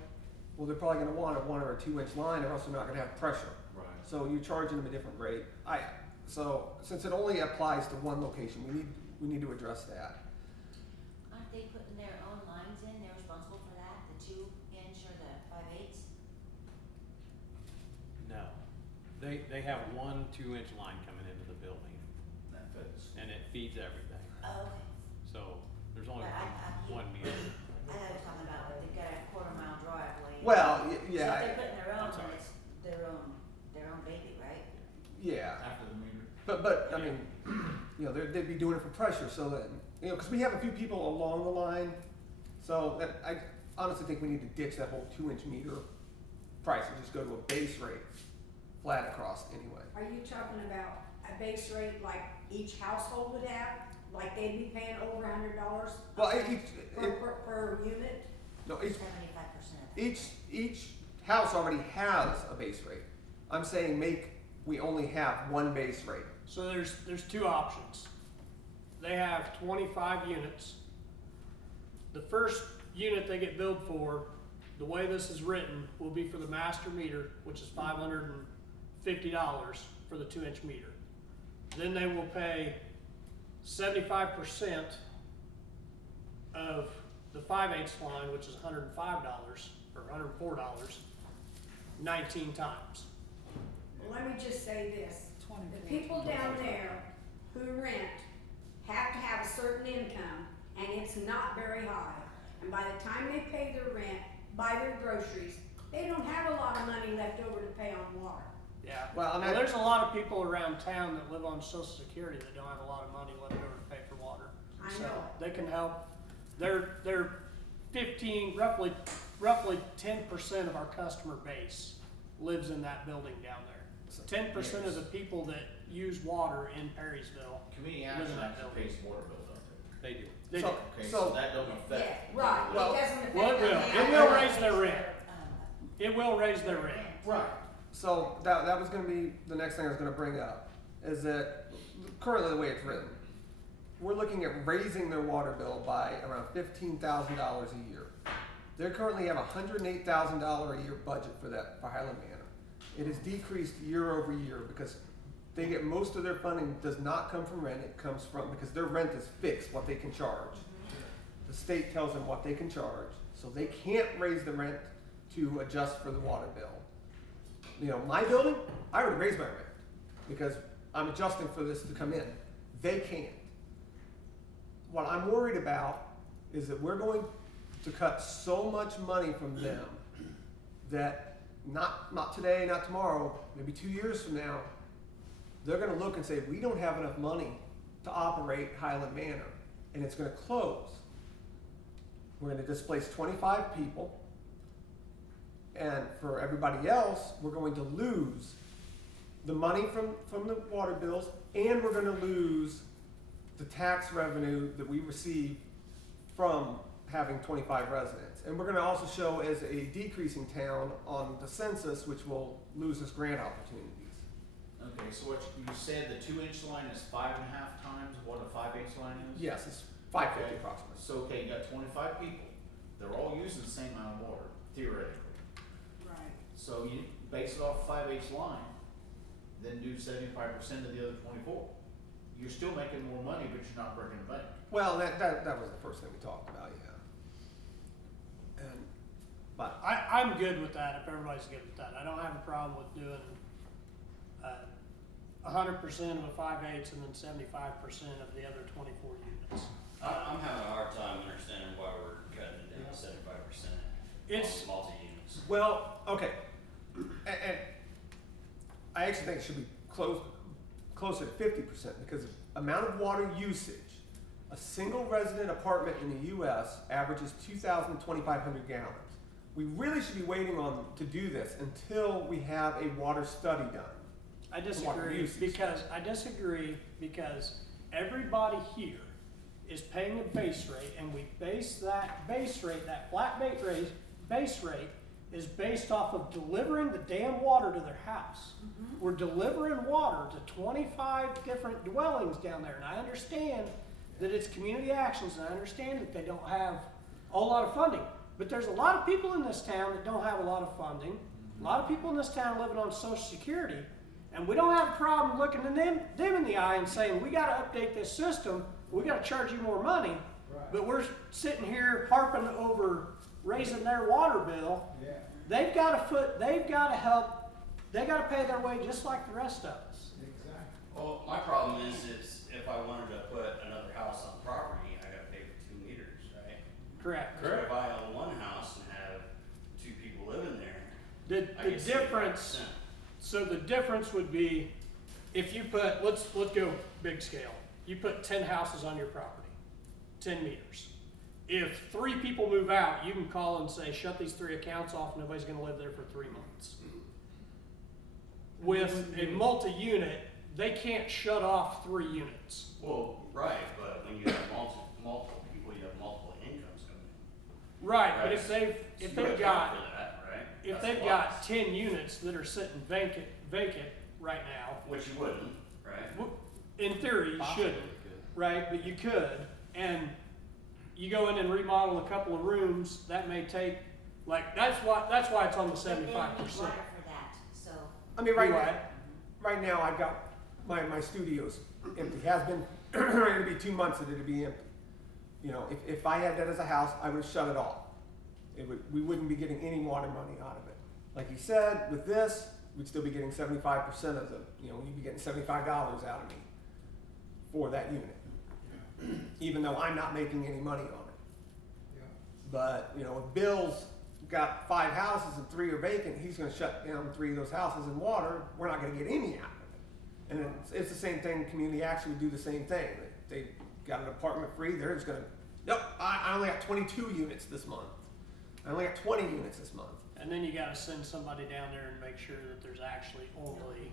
well, they're probably gonna want a 1 or a 2-inch line, or else they're not gonna have pressure. Right. So you're charging them a different rate. So since it only applies to one location, we need to address that. Aren't they putting their own lines in, they're responsible for that, the 2-inch or the 5/8? No. They have one 2-inch line coming into the building, That fits. and it feeds everything. Oh, okay. So there's only But one meter. I thought you were talking about, like, they've got a 1/4-mile driveway. Well, So if yeah, they're putting their own, I'm sorry. then it's their own baby, right? yeah. After the meter. But I mean, they'd be doing it for pressure, so that, because we have a few people along the line, so that I honestly think we need to ditch that whole 2-inch meter price and just go to a base rate, flat across anyway. Are you talking about a base rate like each household would have? Like they'd be paying over $100 Well, per unit? no, 75% of that. each house already has a base rate. I'm saying we only have one base rate. So there's 2 options. They have 25 units. The first unit they get billed for, the way this is written, will be for the master meter, which is $550 for the 2-inch meter. Then they will pay 75% of the 5/8 line, which is $105 or $104, 19 times. Well, let me just say this. 24, The people down there who rent have to have a certain income, and it's not very high. And by the time they pay their rent, buy their groceries, they don't have a lot of money left over to pay on water. Yeah. Well, and There's a lot of people around town that live on Social Security that don't have a lot of money left over to pay for water. I So know. they can help. They're 15, roughly 10% of our customer base lives in that building down there. 10% of the people that use water in Perrysville. Community Live in action that actually building. pays water bill, don't they? They do. They So- do. Okay, So- so that don't Yeah, affect. right, Well- it doesn't affect. Well, it will. them. It will raise their rent. Um, It will raise their rent. Right. So that was gonna be the next thing I was gonna bring up, is that currently the way it's written, we're looking at raising their water bill by around $15,000 a year. They currently have a $108,000 a year budget for that, for Highland Manor. It has decreased year over year because they get, most of their funding does not come from rent, it comes from, because their rent is fixed, what they can charge. The state tells them what they can charge, so they can't raise the rent to adjust for the water bill. You know, my building, I would raise my rent because I'm adjusting for this to come in. They can't. What I'm worried about is that we're going to cut so much money from them that not today, not tomorrow, maybe 2 years from now, they're gonna look and say, we don't have enough money to operate Highland Manor, and it's gonna close. We're gonna displace 25 people, and for everybody else, we're going to lose the money from the water bills, and we're gonna lose the tax revenue that we receive from having 25 residents. And we're gonna also show as a decreasing town on the census, which will lose us grant opportunities. Okay, so what you said, the 2-inch line is 5.5 times what a 5/8 line is? Yes, it's 550 Okay. approximately. So, okay, you got 25 people, they're all using the same amount of water, theoretically. Right. So you base it off 5/8 line, then do 75% of the other 24. You're still making more money, but you're not breaking the bank. Well, that was the first thing we talked about, yeah. But I'm good with that if everybody's good with that. I don't have a problem with doing 100% of a 5/8 and then 75% of the other 24 units. I'm having a hard time understanding why we're cutting it down to 75% It's- on multi-units. well, okay, and I actually think it should be closer to 50% because of amount of water usage. A single resident apartment in the U.S. averages 2,000 to 2,500 gallons. We really should be waiting on to do this until we have a water study done. I Water disagree because everybody here is paying a base rate, and we base that base rate, that flat base rate is based off of delivering the damn water to their house. We're delivering water to 25 different dwellings down there, and I understand that it's community actions, and I understand that they don't have a whole lot of funding. But there's a lot of people in this town that don't have a lot of funding. A lot of people in this town living on Social Security, and we don't have a problem looking at them in the eye and saying, we gotta update this system, we gotta charge you more money. Right. But we're sitting here harping over raising their water bill. Yeah. They've gotta help, they gotta pay their way just like the rest of us. Exactly. Well, my problem is if I wanted to put another house on property, I gotta pay for 2 meters, right? Correct. So if I own one house and have 2 people living there, I The get difference, 75%. so the difference would be, if you put, let's go big scale. You put 10 houses on your property, 10 meters. If 3 people move out, you can call and say, shut these 3 accounts off, nobody's gonna live there for 3 months. With a multi-unit, they can't shut off 3 units. Well, right, but when you have multiple people, you have multiple incomes coming in. Right, but Right. if So you they've account got, for that, right? if That's they've a got loss. 10 units that are sitting vacant right now, Which you wouldn't, right? in theory, you Possibly shouldn't. could. Right, but you could, and you go in and remodel a couple of rooms, that may take, like, that's why it's on the but they need 75%. water for that, so. I mean, Do what? right now I've got my studio's empty. Has been ready to be 2 months that it'd be empty. You know, if I had that as a house, I would shut it off. We wouldn't be getting any water money out of it. Like you said, with this, we'd still be getting 75% of the, you'd be getting $75 out of me for that unit. Even though I'm not making any money on it. Yeah. But, with bills, got 5 houses and 3 are vacant, he's gonna shut down 3 of those houses in water, we're not gonna get any out of it. And it's the same thing, community action would do the same thing. They got an apartment free, they're just gonna, yep, I only got 22 units this month. I only got 20 units this month, And then you gotta send somebody down there and make sure that there's actually only,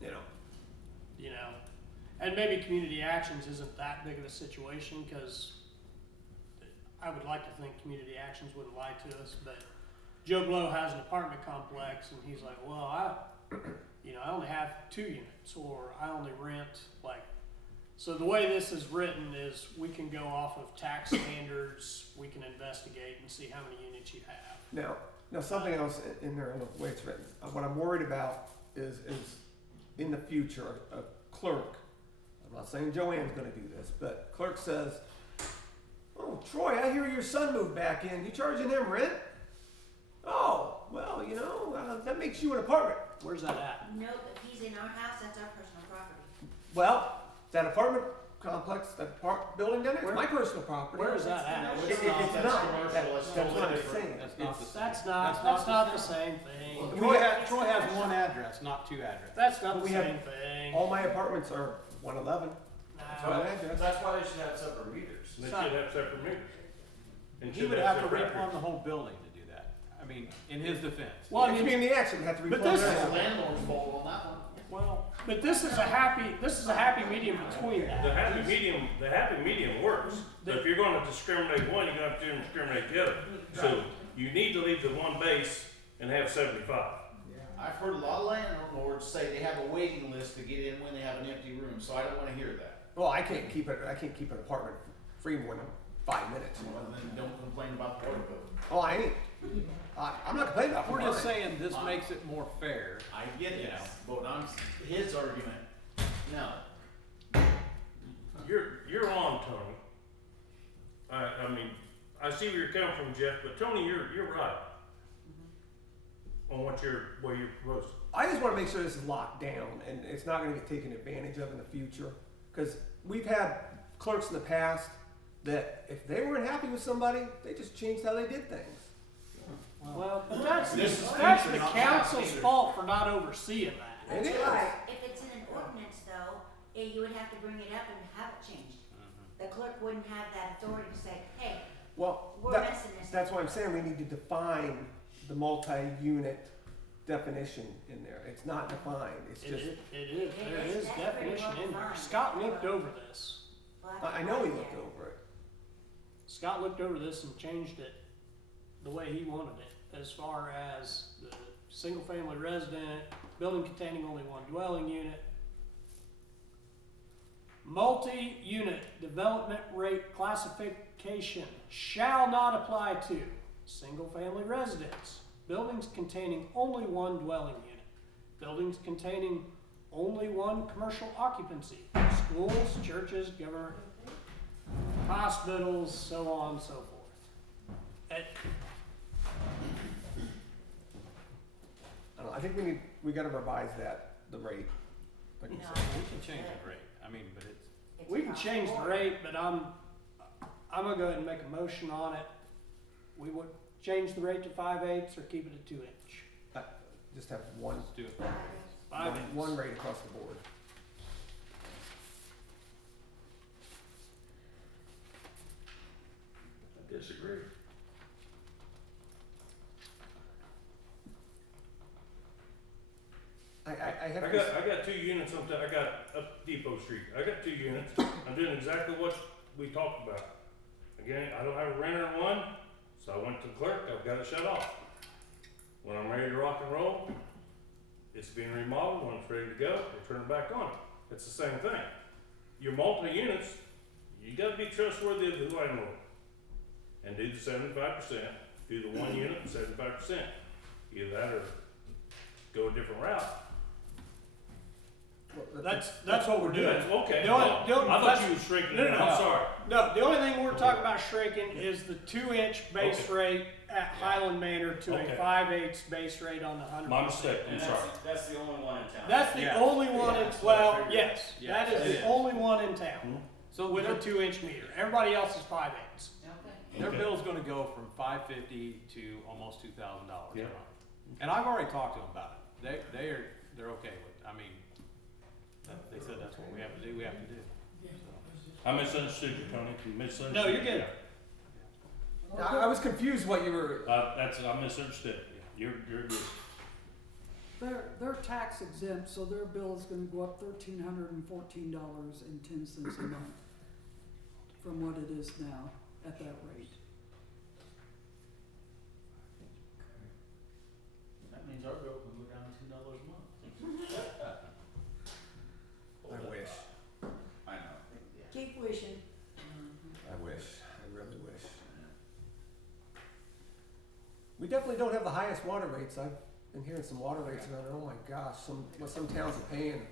you know. you know, and maybe community actions isn't that big of a situation, cause I would like to think community actions wouldn't lie to us, but Joe Blow has an apartment complex and he's like, well, I only have 2 units, or I only rent like, so the way this is written is we can go off of tax standards, we can investigate and see how many units you have. Now something else in there, in the way it's written, what I'm worried about is in the future, a clerk, I'm not saying Joanne's gonna do this, but clerk says, oh, Troy, I hear your son moved back in, you charging him rent? Oh, well, that makes you an apartment. Where's that at? No, if he's in our house, that's our personal property. Well, that apartment complex, that building down there, it's my personal property. Where is that at? No, It's it's not, not. that's commercial, that's That's what I'm totally saying. different. That's not the That's not the same thing. Troy has one address, not 2 addresses. That's not But the we have- same thing. All my apartments are 111. No. One address. That's why they should have separate meters. They should have separate meters. And He should would have to separate replumb records. the whole building to do that. I mean, in his defense. Well, I Yeah, mean, community action would have to But replace this is That's that. the landlord's fault on that one. well, but this is a happy medium between that. The happy medium works. But if you're gonna discriminate one, you're gonna have to discriminate the other. So you need to leave the one base and have 75. I've heard a lot of landlords say they have a waiting list to get in when they have an empty room, so I don't wanna hear that. Well, I can't keep an apartment free more than 5 minutes. Well, then don't complain about the water bill. Oh, I ain't. I'm not complaining about We're just mine. saying this makes it more fair. I get it, but his argument, no. You're on, Tony. I mean, I see where you're coming from, Jeff, but Tony, you're right. On what you're proposing. I just want to make sure this is locked down and it's not going to get taken advantage of in the future. Because we've had clerks in the past that if they weren't happy with somebody, they just changed how they did things. Well, but that's This is the future, not council's past either. fault for not overseeing that. It That's is. right. If it's in an ordinance though, you would have to bring it up and have it changed. The clerk wouldn't have that authority to say, hey, Well, we're messing this up. that's why I'm saying we need to define the multi-unit definition in there. It's not defined. It's just, It is, there is That's definition pretty in well there. defined. Scott looked over this. I know he looked over it. Scott looked over this and changed it the way he wanted it, as far as the single-family resident, building containing only one dwelling unit. Multi-unit development rate classification shall not apply to single-family residents, buildings containing only one dwelling unit, buildings containing only one commercial occupancy, schools, churches, government, hospitals, so on and so forth. I don't know. I think we got to revise the rate. Like you No. said. We can change the rate. I mean, but it's. We can change the rate, but I'm gonna go ahead and make a motion on it. We would change the rate to 5/8 or keep it at 2-inch. Just have one, Let's do it. 5/8. one rate across the board. I disagree. I have I this, got 2 units I got up Depot Street. I got 2 units. I'm doing exactly what we talked about. Again, I don't have a renter in one, so I went to the clerk, I've got it shut off. When I'm ready to rock and roll, it's being remodeled, when it's ready to go, we turn it back on. It's the same thing. Your multi-units, you gotta be trustworthy of the landlord. And do the 75%, do the 1 unit, 75%. Either that or go a different route. That's what we're doing. Okay, The well, only- I thought that's- you was shrinking no, it, no, I'm no. sorry. No, the only thing we're talking about shrinking is the 2-inch base rate at Highland Manor to Okay. a 5/8 base rate on the 100%. My mistake, I'm And sorry. that's the only one in town. That's the Yeah. only one in, that's what I well, figured. yes, Yeah, that is it the is. only one in town Hmm. So with a 2-inch meter. Everybody else is 5/8. Okay. Their Okay. bill's gonna go from $550 to almost $2,000 Yeah. a month. And I've already talked to them about it. They're okay with it. I mean, they said that's what we have to do, we have to do. I misunderstood you, Tony. You misunderstood. No, you're good. I was confused what you were, I misunderstood. You're good. They're tax exempt, so their bill is gonna go up $1,314.10 a month from what it is now at that rate. That means our bill can go down to $2 a month. I wish, I know. Keep wishing. I really wish. We definitely don't have the highest water rates. I've been hearing some water rates around, oh my gosh, what some towns are paying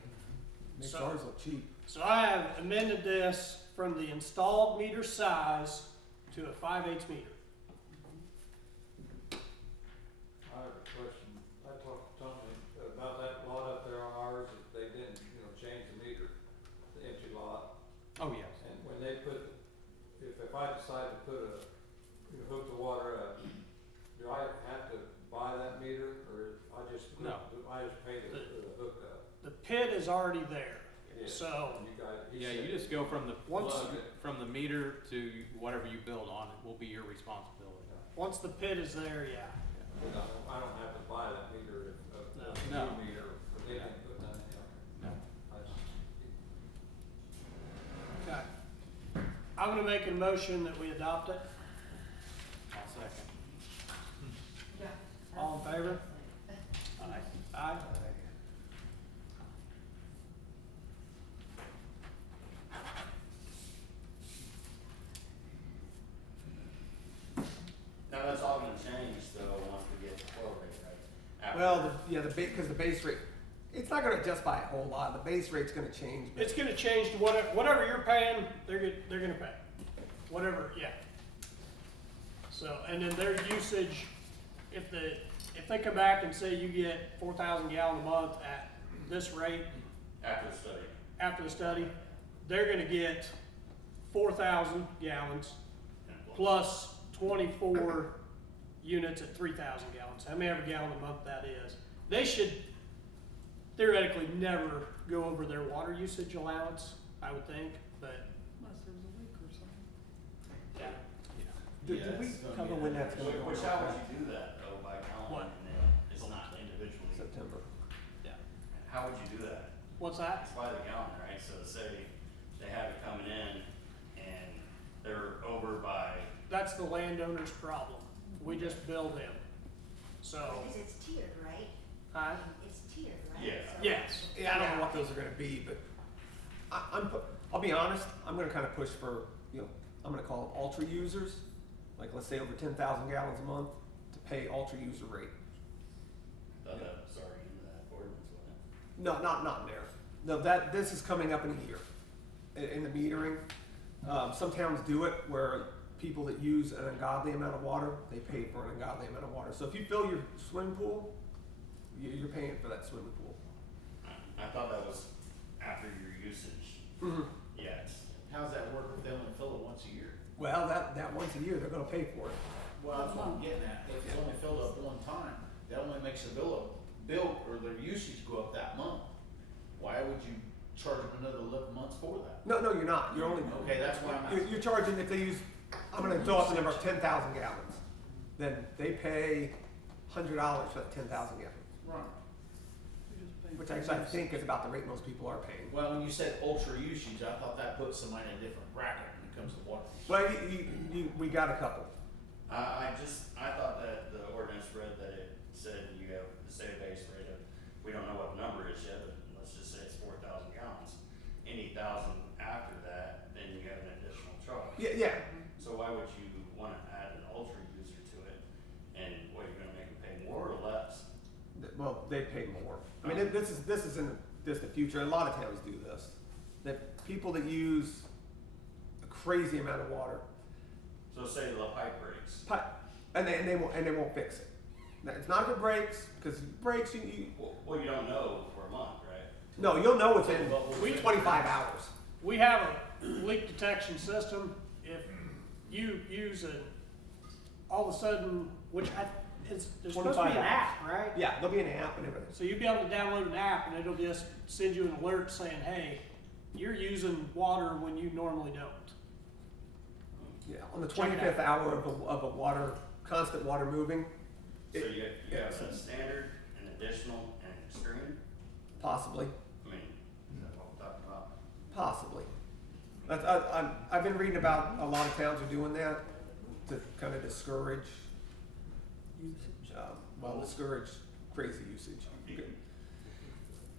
makes So- ours look cheap. So I have amended this from the installed meter size to a 5/8 meter. I have a question. I talked to Tony about that lot up there on ours, that they didn't, change the meter, the empty lot. Oh, yes. And when they put, if I decide to put hook the water up, do I have to buy that meter, or I just, No. I just pay the hookup? The pit is already there, Yeah. so And you guys, he Yeah, said- you just go from the Once- meter to whatever you build on it will be your responsibility. once the pit is there, yeah. I don't have to buy that meter, No. No. new meter, but they didn't put none in. No. I just- Okay. I'm gonna make a motion that we adopt it. I'll second. All in favor? Aye. Aye. Now, that's all gonna change though, once we get the flow rate, right? After- Well, because the base rate, it's not gonna adjust by a whole lot. The base rate's gonna change, but It's gonna change to whatever you're paying, they're gonna pay. Whatever, yeah. So, and then their usage, if they come back and say you get 4,000 gallon a month at this rate After the study. after the study, they're gonna get 4,000 gallons and plus 24 units at 3,000 gallons, how many gallon a month that is. They should theoretically never go over their water usage allowance, I would think, but, Unless there's a leak or something. yeah. did we cover when that's gonna go? Which, how would you do that though, by gallon, What? and then it's not individually? September. How would you do that? What's that? It's by the gallon, right? So say they have it coming in and they're over by, That's the landowner's problem. We just bill them. So, Because it's tiered, right? It's tiered, right? Yeah. So- yes. Yeah, I don't know what those are gonna be, but I'll be honest, I'm gonna kind of push for, I'm gonna call them ultra users, like let's say over 10,000 gallons a month, to pay ultra user rate. that was already in that ordinance, wasn't it? No, not in there. No, this is coming up in a year, in the metering. Some towns do it where people that use an ungodly amount of water, they pay for an ungodly amount of water. So if you fill your swimming pool, you're paying for that swimming pool. I thought that was after your usage. Mm-hmm. Yes. How's that work if they only fill it once a year? Well, that once a year, they're gonna pay for it. Well, that's what I'm getting at. If it's only filled up one time, that only makes the bill or their usage go up that month. Why would you charge them another 11 months for that? No, you're not. You're only, Okay, that's why I'm asking. you're charging if they use, I'm gonna throw out the number of 10,000 gallons. Then they pay $100 for that 10,000 gallons, Right. You just pay which for actually I use. think is about the rate most people are paying. Well, when you said ultra usage, I thought that put somebody in a different bracket when it comes to water. Well, we got a couple. I thought that the ordinance read that it said you have the state base rate of, we don't know what the number is yet, but let's just say it's 4,000 gallons. Any thousand after that, then you have an additional charge. Yeah. So why would you wanna add an ultra user to it? And what, you're gonna make them pay more or less? Well, they pay more. I mean, this is in the future. A lot of towns do this. That people that use a crazy amount of water, So say the pipe breaks. and they won't fix it. Now, it's not if it breaks, because if it breaks, Well, you don't know for a month, right? no, you'll know within We- 25 hours. We have a leak detection system. If you use all of a sudden, which there's supposed to be 25 an app, right? Yeah, there'll be an app and everything. So you'll be able to download an app and it'll just send you an alert saying, hey, you're using water when you normally don't. Yeah, on the Check it 25th hour of a water, constant water moving, So it- you have a standard, an additional, and an extreme? possibly, I mean, is that what we're talking about? possibly. I've been reading about a lot of towns are doing that to kind of discourage, discourage crazy usage.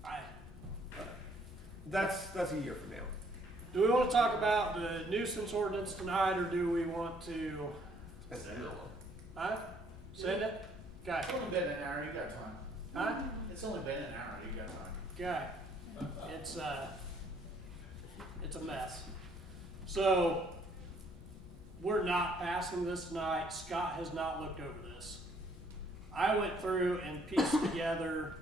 I, That's a year from now. do we want to talk about the nuisance ordinance tonight, or do we want to, That's Send it. send it? Okay, It's only been an hour, you got time. huh? It's only been an hour, you got time. Okay, it's a mess. So, we're not passing this tonight. Scott has not looked over this. I went through and pieced together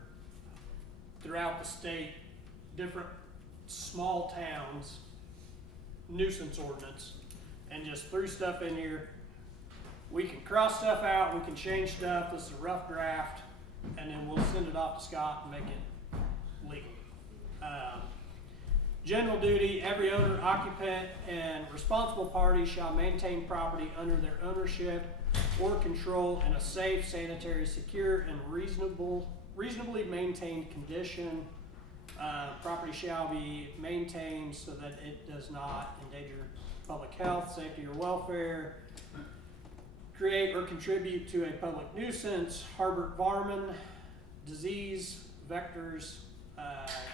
throughout the state, different small towns nuisance ordinance, and just threw stuff in here. We can cross stuff out, we can change stuff. This is a rough draft, and then we'll send it off to Scott and make it legal. General duty, every owner, occupant, and responsible party shall maintain property under their ownership or control in a safe, sanitary, secure, and reasonably maintained condition. Property shall be maintained so that it does not endanger public health, safety, or welfare, create or contribute to a public nuisance, harbor varmin, disease, vectors,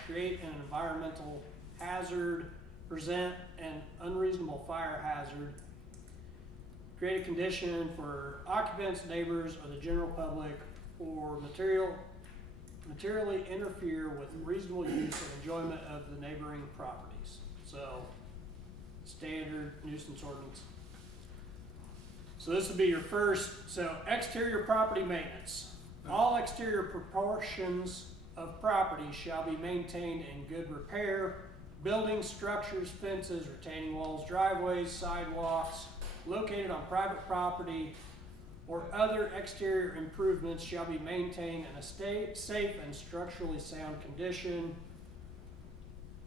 create an environmental hazard, present an unreasonable fire hazard, create a condition for occupants, neighbors, or the general public, or materially interfere with reasonable use and enjoyment of the neighboring properties. So, standard nuisance ordinance. So this would be your first, so exterior property maintenance. All exterior proportions of property shall be maintained in good repair. Buildings, structures, fences, retaining walls, driveways, sidewalks located on private property or other exterior improvements shall be maintained in a safe and structurally sound condition.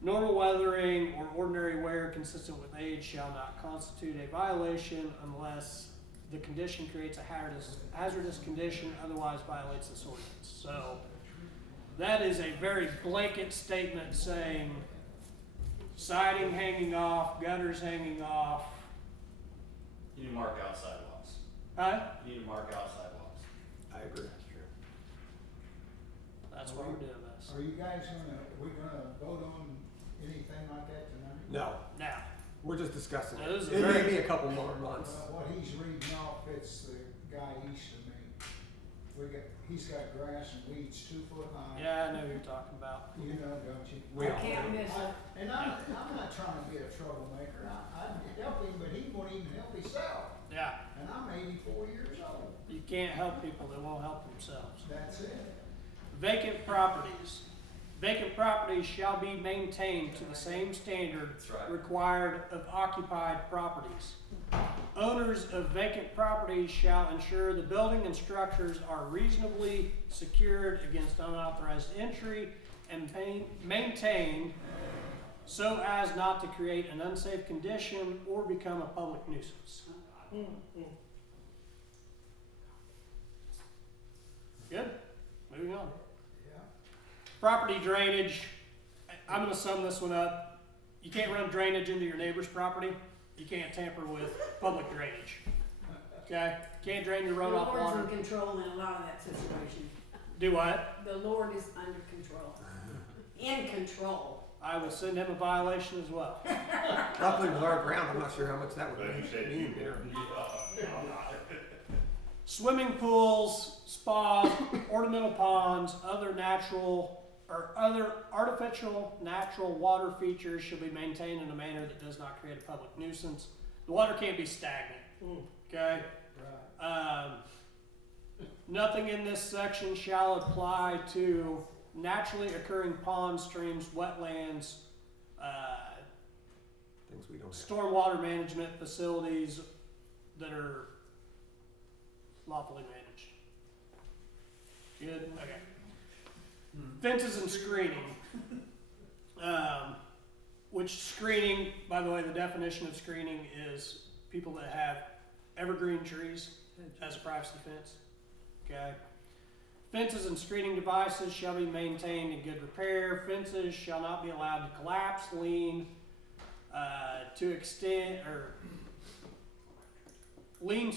Normal weathering or ordinary wear consistent with age shall not constitute a violation unless the condition creates a hazardous condition, otherwise violates this ordinance. So that is a very blanket statement saying siding hanging off, gutters hanging off. You need to mark out sidewalks. Huh? You need to mark out sidewalks. I agree. That's why we're doing this. Are you guys we gonna vote on anything like that tonight? No, Now, we're just discussing Now, this is it. It very- may be a couple more months. What he's reading off, it's the guy east of me. He's got grass and weeds 2 foot high. yeah, I know who you're talking about. You know, don't you? We I all can't do. miss it. And I'm not trying to be a troublemaker. I'd help him, but he won't even help himself. Yeah, And I'm 84 years old. you can't help people that won't help themselves. That's it. Vacant properties. Vacant properties shall be maintained to the same standard That's right. required of occupied properties. Owners of vacant properties shall ensure the building and structures are reasonably secured against unauthorized entry and maintained so as not to create an unsafe condition or become a public nuisance. Good, moving on. Yeah. Property drainage, I'm gonna sum this one up. You can't run drainage into your neighbor's property. You can't tamper with public drainage. Okay? Can't drain your The runoff Lord's water. in control in a lot of that situation. Do what? The Lord is under control. In control. I will send him a violation as well. Luckily with our ground, I'm not sure how much that would But he said mean you there. Swimming pools, spas, ornamental ponds, other artificial natural water features should be maintained in a manner that does not create a public nuisance. The water can't be stagnant. Okay? Right. Nothing in this section shall apply to naturally occurring ponds, streams, wetlands, Things we don't have. stormwater management facilities, that are lawfully managed. Good, okay. Fences and screening. Which screening, by the way, the definition of screening is people that have evergreen trees as a privacy fence. Okay. Fences and screening devices shall be maintained in good repair. Fences shall not be allowed to collapse, lean, to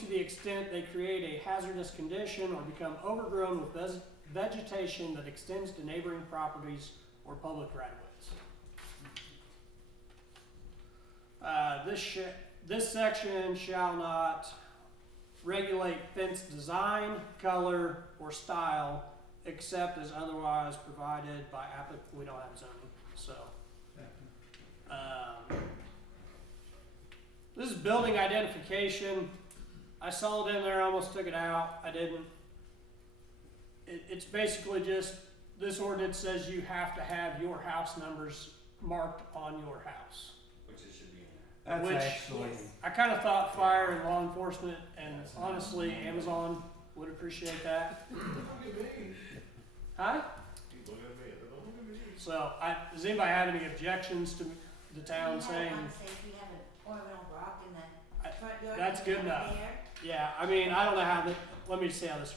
the extent they create a hazardous condition or become overgrown with vegetation that extends to neighboring properties or public right-of-ways. This section shall not regulate fence design, color, or style, except as otherwise provided by applicant. We don't have zoning, so. This is building identification. I saw it in there, almost took it out. I didn't. It's basically just, this ordinance says you have to have your house numbers marked on your house. Which it should be in there. That's Which- actually, I kind of thought fire and law enforcement, and honestly, Amazon would appreciate that. Huh? Keep looking at me, don't look at me. So, does anybody have any objections to the town saying, Say if you have an ornamental rock in the front yard. that's you good have it enough. there. yeah, I mean, I don't know how let me see how this.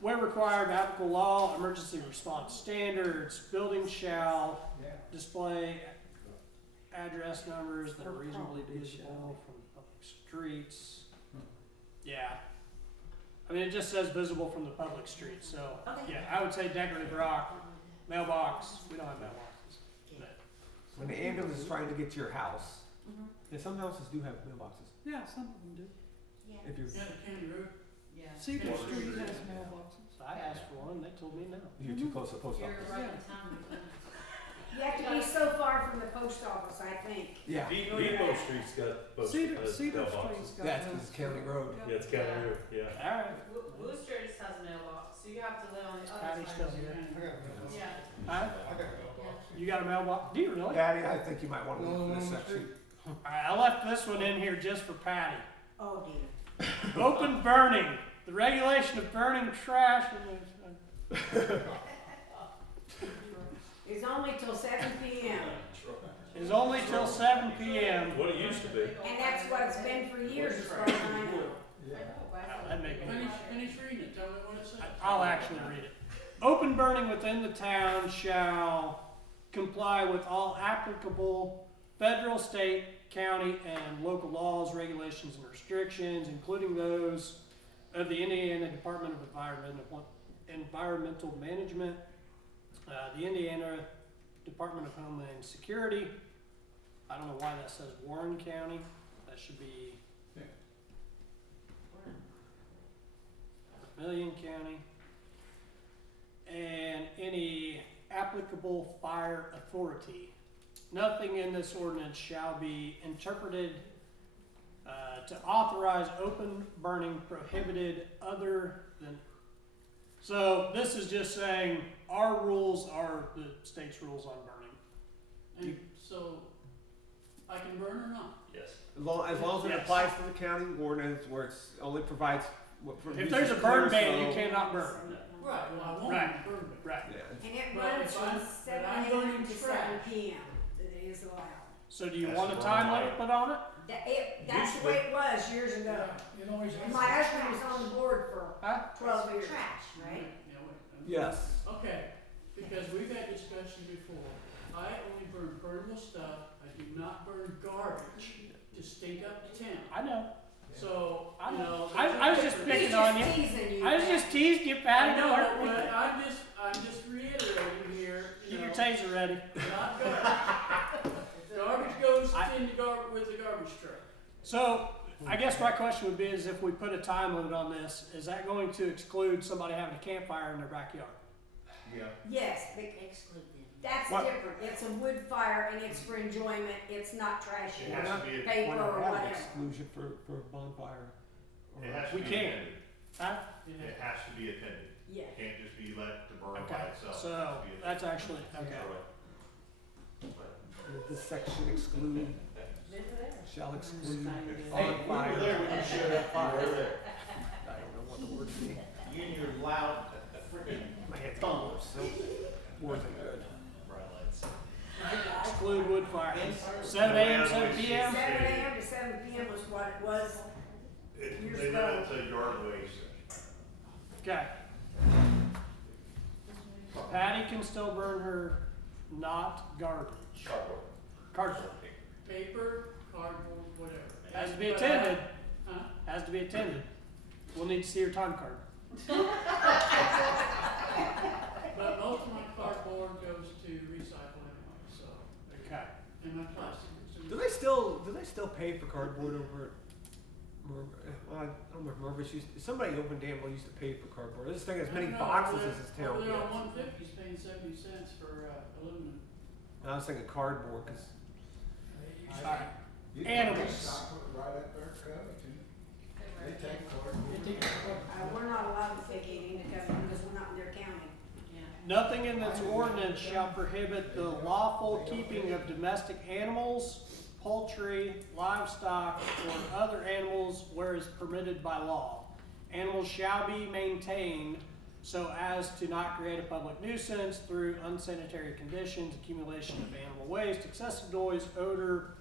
Where required by applicable law, emergency response standards, buildings shall Yeah. display address numbers that are Or reasonably property visible from public streets. Yeah. I mean, it just says visible from the public streets, so, Okay. yeah, I would say decorative rock, mailbox, we don't have mailboxes. But when the ambulance is trying to get to your house, Mhm. and some houses do have mailboxes. Yeah, some of them do. Yeah. If you're, Yeah, the county road. Cedar Yeah. Street has mailboxes. so I asked for one, they told me no. you're too close to the post office. You have to be so far from the post office, I think. Yeah, Depot Street's got post, Cedar mailboxes. Street's got. that's those. because it's county road. Yeah, it's county road, yeah. Alright, Worcester just has a mailbox, so you have to live on the Patty other still side. here. Yeah. Huh? You got a mailbox? Do you really? Patty, I think you might want to look for this section. Alright, I left this one in here just for Patty. Oh dear. Open burning, the regulation of burning trash It's only till 7 p.m. is only till 7 p.m. What it used to be. And that's what it's been for years as far as I know. That'd make me. Finish reading it, tell me what it says. I'll actually read it. Open burning within the town shall comply with all applicable federal, state, county, and local laws, regulations, and restrictions, including those of the Indiana Department of Environmental Management, the Indiana Department of Homeland Security. I don't know why that says Warren County. That should be Vermilion County. And any applicable fire authority. Nothing in this ordinance shall be interpreted to authorize open burning prohibited other than. So this is just saying our rules are the state's rules on burning. And so, I can burn or not? Yes. As long as it Yes. applies to the county ordinance where it's only provides what. If there's a burn ban, you clear, cannot burn. Right, well, I want Right. to burn it. Right. so- Yeah. And it But runs if from I'm- 7 but I'm a.m. burning to 7 trash. p.m. It is allowed. So do you That's want a the time wrong limit put on it? That's the way it was years ago. You know, it's. And my husband was on the board for Huh? 12 years. Trash, right? Yeah, wait. Yes. Okay, because we've had discussion before. I only burn burnable stuff. I do not burn garbage to stink up the town. I know. So, I you know. know. I was just there's a picking He's on just you. teasing you. I was just teasing you, Patty. I Don't know, hurt me. but I'm just reiterating here, Get you your know, taser ready. not garbage. Garbage goes I- in the with the garbage truck. So, I guess my question would be is if we put a time limit on this, is that going to exclude somebody having a campfire in their backyard? Yeah. Yes, but Exclude them. that's What? different. It's a wood fire and it's for enjoyment. It's not trashy It has to be, paper Why or not have an whatever. exclusion for bonfire? Or- it has to We be can. attended. Huh? It has to be attended. Yeah. It can't just be let to burn by Okay, itself. It so has to be that's attended. actually, okay. Does this section exclude shall exclude Hey, on we fire. were there when you showed up. You were there. I don't know what the words mean. You and your loud freaking My head's thumbs. so words are good. Bright lights. Exclude wood fire. And- 7 a.m., 7 p.m.? 7 a.m. to 7 p.m. was what it was. Years They ago. limit to yard waste. Okay. Patty can still burn her not garbage. Cardboard. Paper, cardboard, whatever. Has to be But attended. Huh? Has to be attended. We'll need to see your time card. But most of my cardboard goes to recycle anyway, so, Okay. and my plastic. Do they still pay for cardboard over at well, I don't remember, Mervis used, somebody over in Danville used to pay for cardboard. This thing has many boxes as this town Over there gets. on 150's paying 70 cents for aluminum. I was thinking cardboard, cause Alright. You Animals. can recycle it right up there, Covington. They take cardboard. They take it. We're not allowed to take it into Covington because we're not in their county. Nothing in this ordinance shall prohibit the lawful keeping of domestic animals, poultry, livestock, or other animals where is permitted by law. Animals shall be maintained so as to not create a public nuisance through unsanitary conditions, accumulation of animal waste, excessive noise, odor,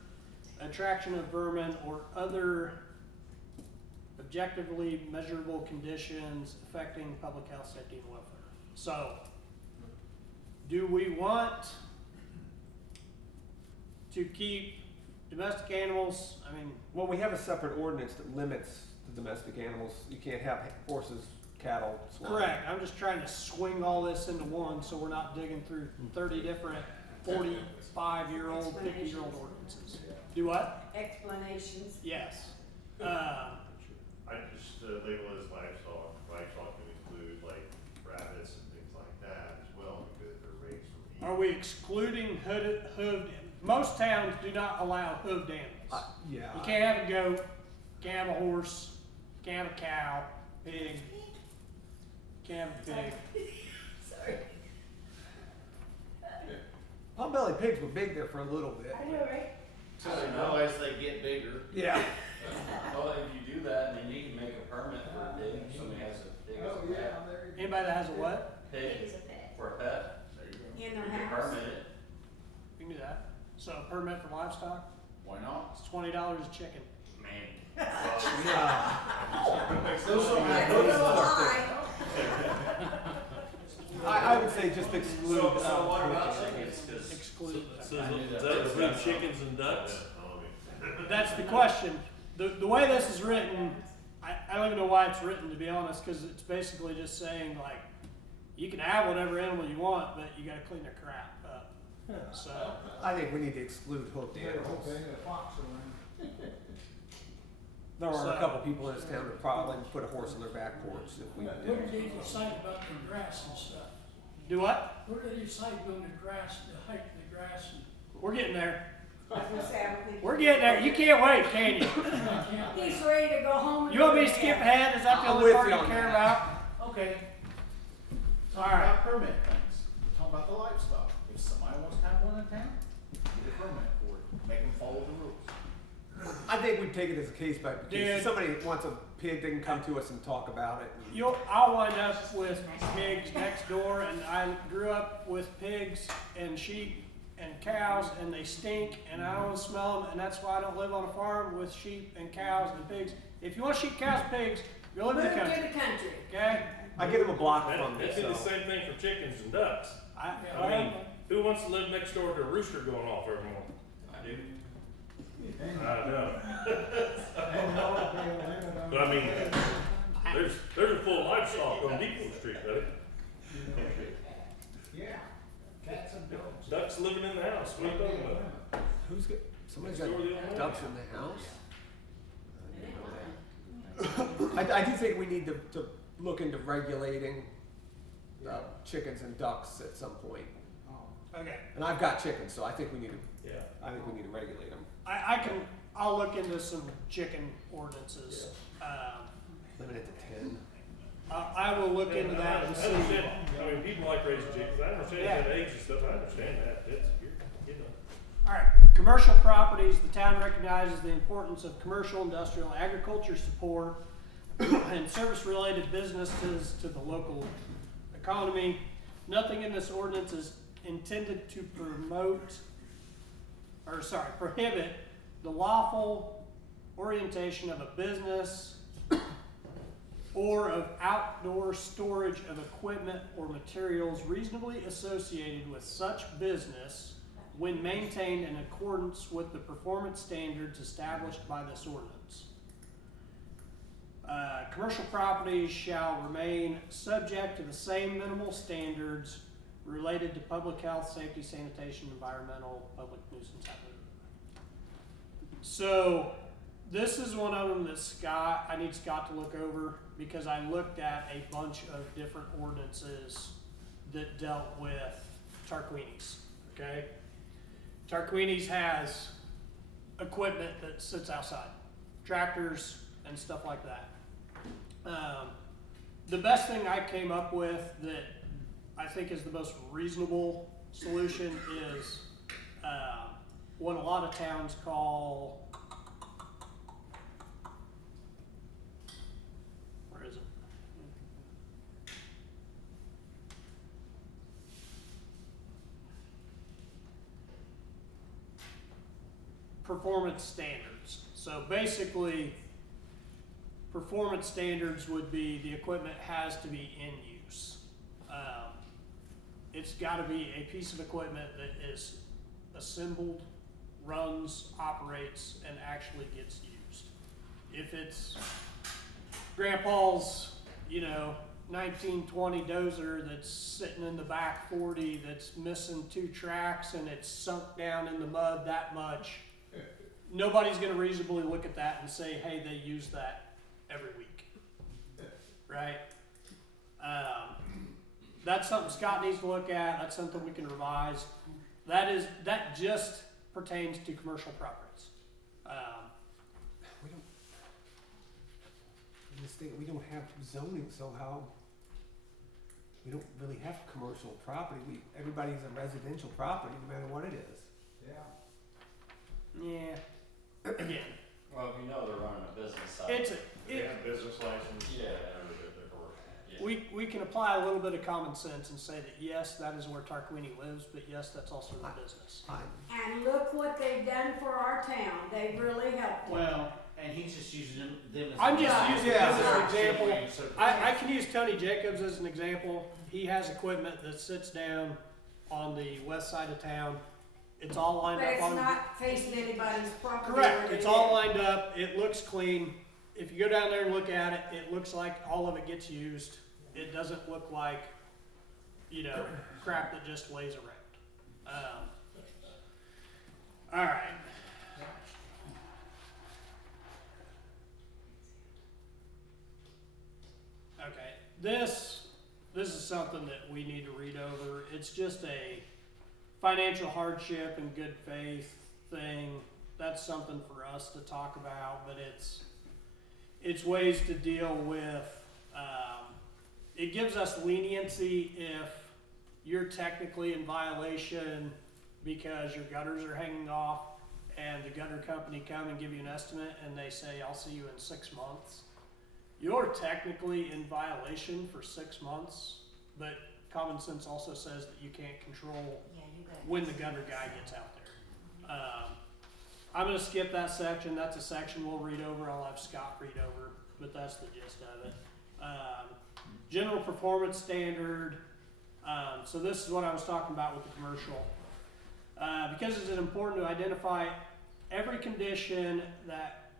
attraction of vermin, or other objectively measurable conditions affecting public health, safety, and welfare. So, do we want to keep domestic animals? I mean, well, we have a separate ordinance that limits the domestic animals. You can't have horses, cattle, swine. correct. I'm just trying to swing all this into one so we're not digging through 30 different 45-year-old, 50-year-old ordinances. Do what? Explanations. Yes. I just label it as livestock. Livestock can include like rabbits and things like that as well because they're raised for meat. Are we excluding hooved? Most towns do not allow hooved animals. Yeah. You can't have a goat, can't have a horse, can't have a cow, pig, can't have a pig. Sorry. Potbelly pigs were big there for a little bit. I know, right? So they know as they get bigger. Yeah. Well, if you do that, then you can make a permit for a pig, if somebody has a pig as Oh, a yeah, pet. there you go. Anybody that has a what? Pig Pig is a pet. for a pet, There you go. In you their can house. permit it. You can do that. So a permit for livestock, Why not? it's $20 a chicken. Man. Yeah. Those are That's a those little are- high. I would say just exclude. So what about poultry. chickens? 'Cause Exclude. So does that include chickens and ducks? That's the question. The way this is written, I don't even know why it's written, to be honest, because it's basically just saying like, you can have whatever animal you want, but you gotta clean their crap up. So, I think we need to exclude hooked animals. They got a fox around. There are So- a couple people in this town that probably put a horse on their back porch if we What did. did they decide about the grass and stuff? do what? Where did they decide on the grass, the height of the grass and? We're getting there. I was gonna say, I don't think- We're getting there. You can't wait, can you? He's ready to go home. and You want me go to to skip bed. ahead? Is that the I'm only with part you you on care that. about? Okay. Talk about permit things. We're talking about the livestock. If somebody wants to have one in town, get a permit for it. Make them follow the rules. I think we'd take it as a case by case. Dude. If somebody wants a pig, they can come to us and talk about it. I'll wind up with pigs next door, and I grew up with pigs and sheep and cows, and they stink, and I don't smell them, and that's why I don't live on a farm with sheep and cows and pigs. If you want sheep, cows, pigs, go live Move in the to country, the country. okay? I get them a block That, from me, that'd be the so. same thing for chickens and ducks. I I mean, who wants to live next door to a rooster going off every morning? I do. I know. And all the limit on- But I mean, there's a full livestock on Depot Street, buddy. Yeah, cats and dogs. Ducks living in the house. What are you talking about? Who's got, somebody's Next door to the got other ducks in the house? I do think we need to look into regulating chickens and ducks at some point. Okay, And I've got chickens, so I think we need to, Yeah. I think we need to regulate them. I'll look into some chicken ordinances. Limit it to 10. I will look into that and I see. understand. I mean, people like raising chickens. I understand Yeah. that eggs and stuff. I understand that. It's, you know. Alright, commercial properties, the town recognizes the importance of commercial, industrial, agriculture support and service-related businesses to the local economy. Nothing in this ordinance is intended to prohibit the lawful orientation of a business or of outdoor storage of equipment or materials reasonably associated with such business when maintained in accordance with the performance standards established by this ordinance. Commercial properties shall remain subject to the same minimal standards related to public health, safety, sanitation, environmental, public nuisance. So this is one of them that I need Scott to look over, because I looked at a bunch of different ordinances that dealt with Tarquini's, okay? Tarquini's has equipment that sits outside, tractors and stuff like that. The best thing I came up with that I think is the most reasonable solution is what a lot of towns call, where is it? Performance standards. So basically, performance standards would be the equipment has to be in use. It's got to be a piece of equipment that is assembled, runs, operates, and actually gets used. If it's Grandpa's, 1920 dozer that's sitting in the back 40 that's missing 2 tracks and it's sunk down in the mud that much, nobody's going to reasonably look at that and say, hey, they use that every week, right? That's something Scott needs to look at. That's something we can revise. That just pertains to commercial properties. In the state, we don't have zoning, so how? We don't really have commercial property. Everybody's a residential property, no matter what it is. Yeah. Again, Well, if you know they're running a business side. They have business license. Yeah. They're commercial. Yeah. we can apply a little bit of common sense and say that yes, that is where Tarquini lives, but yes, that's also their business. And look what they've done for our town. They really helped us. Well, and he's just using them as. I'm just a- using Yeah. this as an example. So- I can use Tony Jacobs as an example. He has equipment that sits down on the west side of town. It's all lined But up it's on. not facing anybody's property. Correct. or It's anything. all lined up. It looks clean. If you go down there and look at it, it looks like all of it gets used. It doesn't look like, crap that just lays around. All right. Okay. This is something that we need to read over. It's just a financial hardship and good faith thing. That's something for us to talk about, but it's ways to deal with. It gives us leniency if you're technically in violation because your gutters are hanging off, and the gutter company come and give you an estimate, and they say, "I'll see you in 6 months." You're technically in violation for 6 months, but common sense also says that you can't control Yeah, you got it. when the gutter guy gets out there. I'm gonna skip that section. That's a section we'll read over. I'll have Scott read over, but that's the gist of it. General performance standard. So this is what I was talking about with the commercial. Because it's important to identify every condition that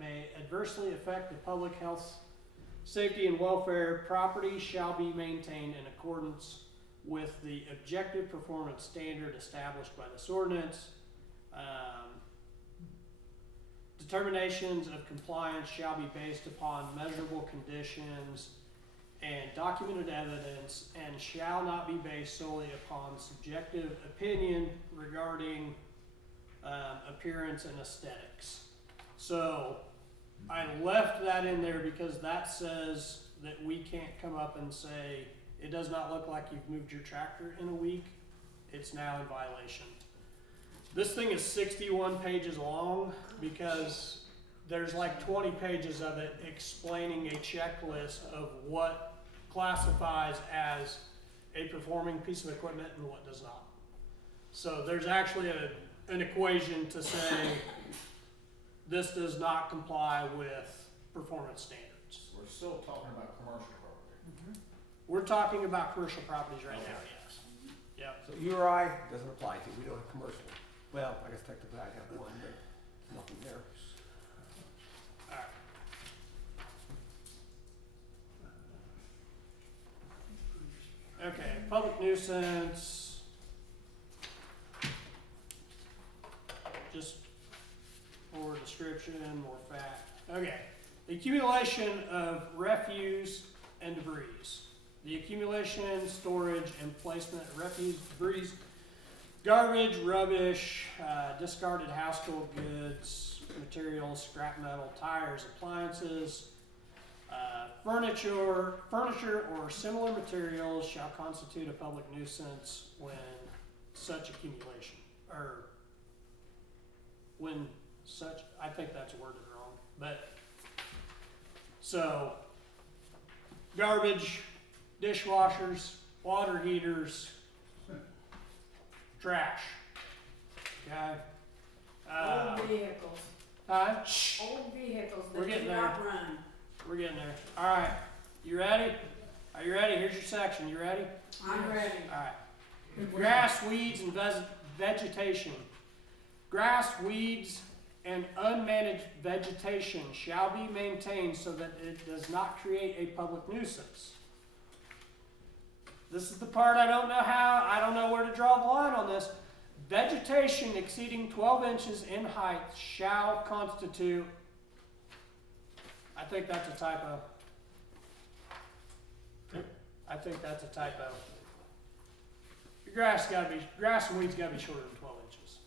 may adversely affect the public health, safety, and welfare, property shall be maintained in accordance with the objective performance standard established by this ordinance. Determinations of compliance shall be based upon measurable conditions and documented evidence, and shall not be based solely upon subjective opinion regarding appearance and aesthetics. So I left that in there because that says that we can't come up and say, it does not look like you've moved your tractor in a week, it's now in violation. This thing is 61 pages long because there's like 20 pages of it explaining a checklist of what classifies as a performing piece of equipment and what does not. So there's actually an equation to say this does not comply with performance standards. We're still talking about commercial property. We're talking about commercial properties right now, yes. Yep. So URI doesn't apply to, we don't have commercial. Well, I guess technically I have one, but nothing there. Alright. Okay, public nuisance. Just more description, more fact. Okay, the accumulation of refuse and debris. The accumulation, storage, and placement of refuse, debris, garbage, rubbish, discarded household goods, materials, scrap metal, tires, appliances, furniture or similar materials shall constitute a public nuisance when such accumulation, or when such, I think that's worded wrong, but, so, garbage, dishwashers, water heaters, trash, okay? Old vehicles, Huh? old vehicles We're that getting do there. not run. We're getting there. All right, you ready? Are you ready? Here's your section. You ready? I'm ready. All right. Grass, weeds, and vegetation. Grass, weeds, and unmanaged vegetation shall be maintained so that it does not create a public nuisance. This is the part I don't know where to draw the line on this. Vegetation exceeding 12 inches in height shall constitute, I think that's a typo. I think that's a typo. Your grass and weeds gotta be shorter than 12 inches.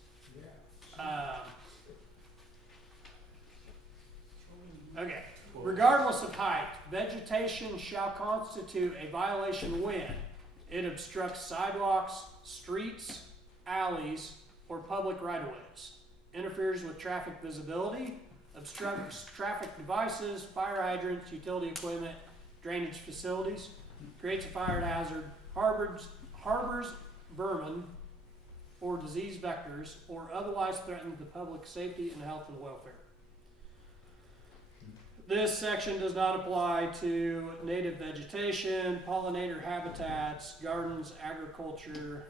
Okay, regardless of height, vegetation shall constitute a violation when it obstructs sidewalks, streets, alleys, or public right-of-ways, interferes with traffic visibility, obstructs traffic devices, fire hydrants, utility equipment, drainage facilities, creates a fire hazard, harbors vermin or disease vectors, or otherwise threatens the public safety and health and welfare. This section does not apply to native vegetation, pollinator habitats, gardens, agriculture,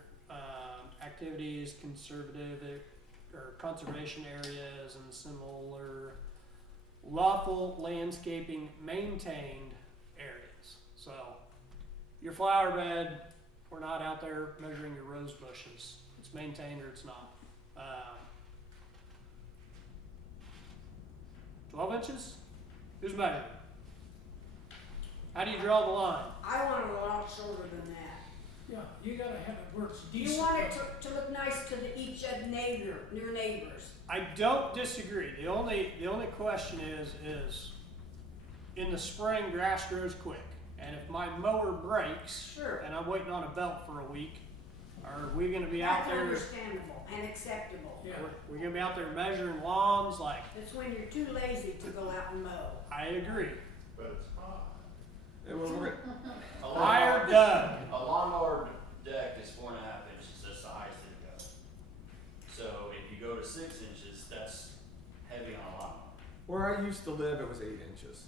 activities, conservation areas, and similar lawful landscaping maintained areas. So, your flower bed, we're not out there measuring your rose bushes. It's maintained or it's not. 12 inches? Who's measuring? How do you draw the line? I want it a lot shorter than that. Yeah, you gotta have it where it's You decent. want it to look nice to each of your neighbors. I don't disagree. The only question is in the spring grass grows quick. And if my mower breaks Sure. and I'm waiting on a belt for a week, are we gonna be out That's there? understandable and acceptable. Yeah. We're gonna be out there measuring lawns like, It's when you're too lazy to go out and mow. I agree. But it's hot. And when we're, Hire Doug. A lawnmower deck is 4.5 inches, that's the highest it goes. So if you go to 6 inches, that's heavy on a lawnmower. where I used to live, it was 8 inches.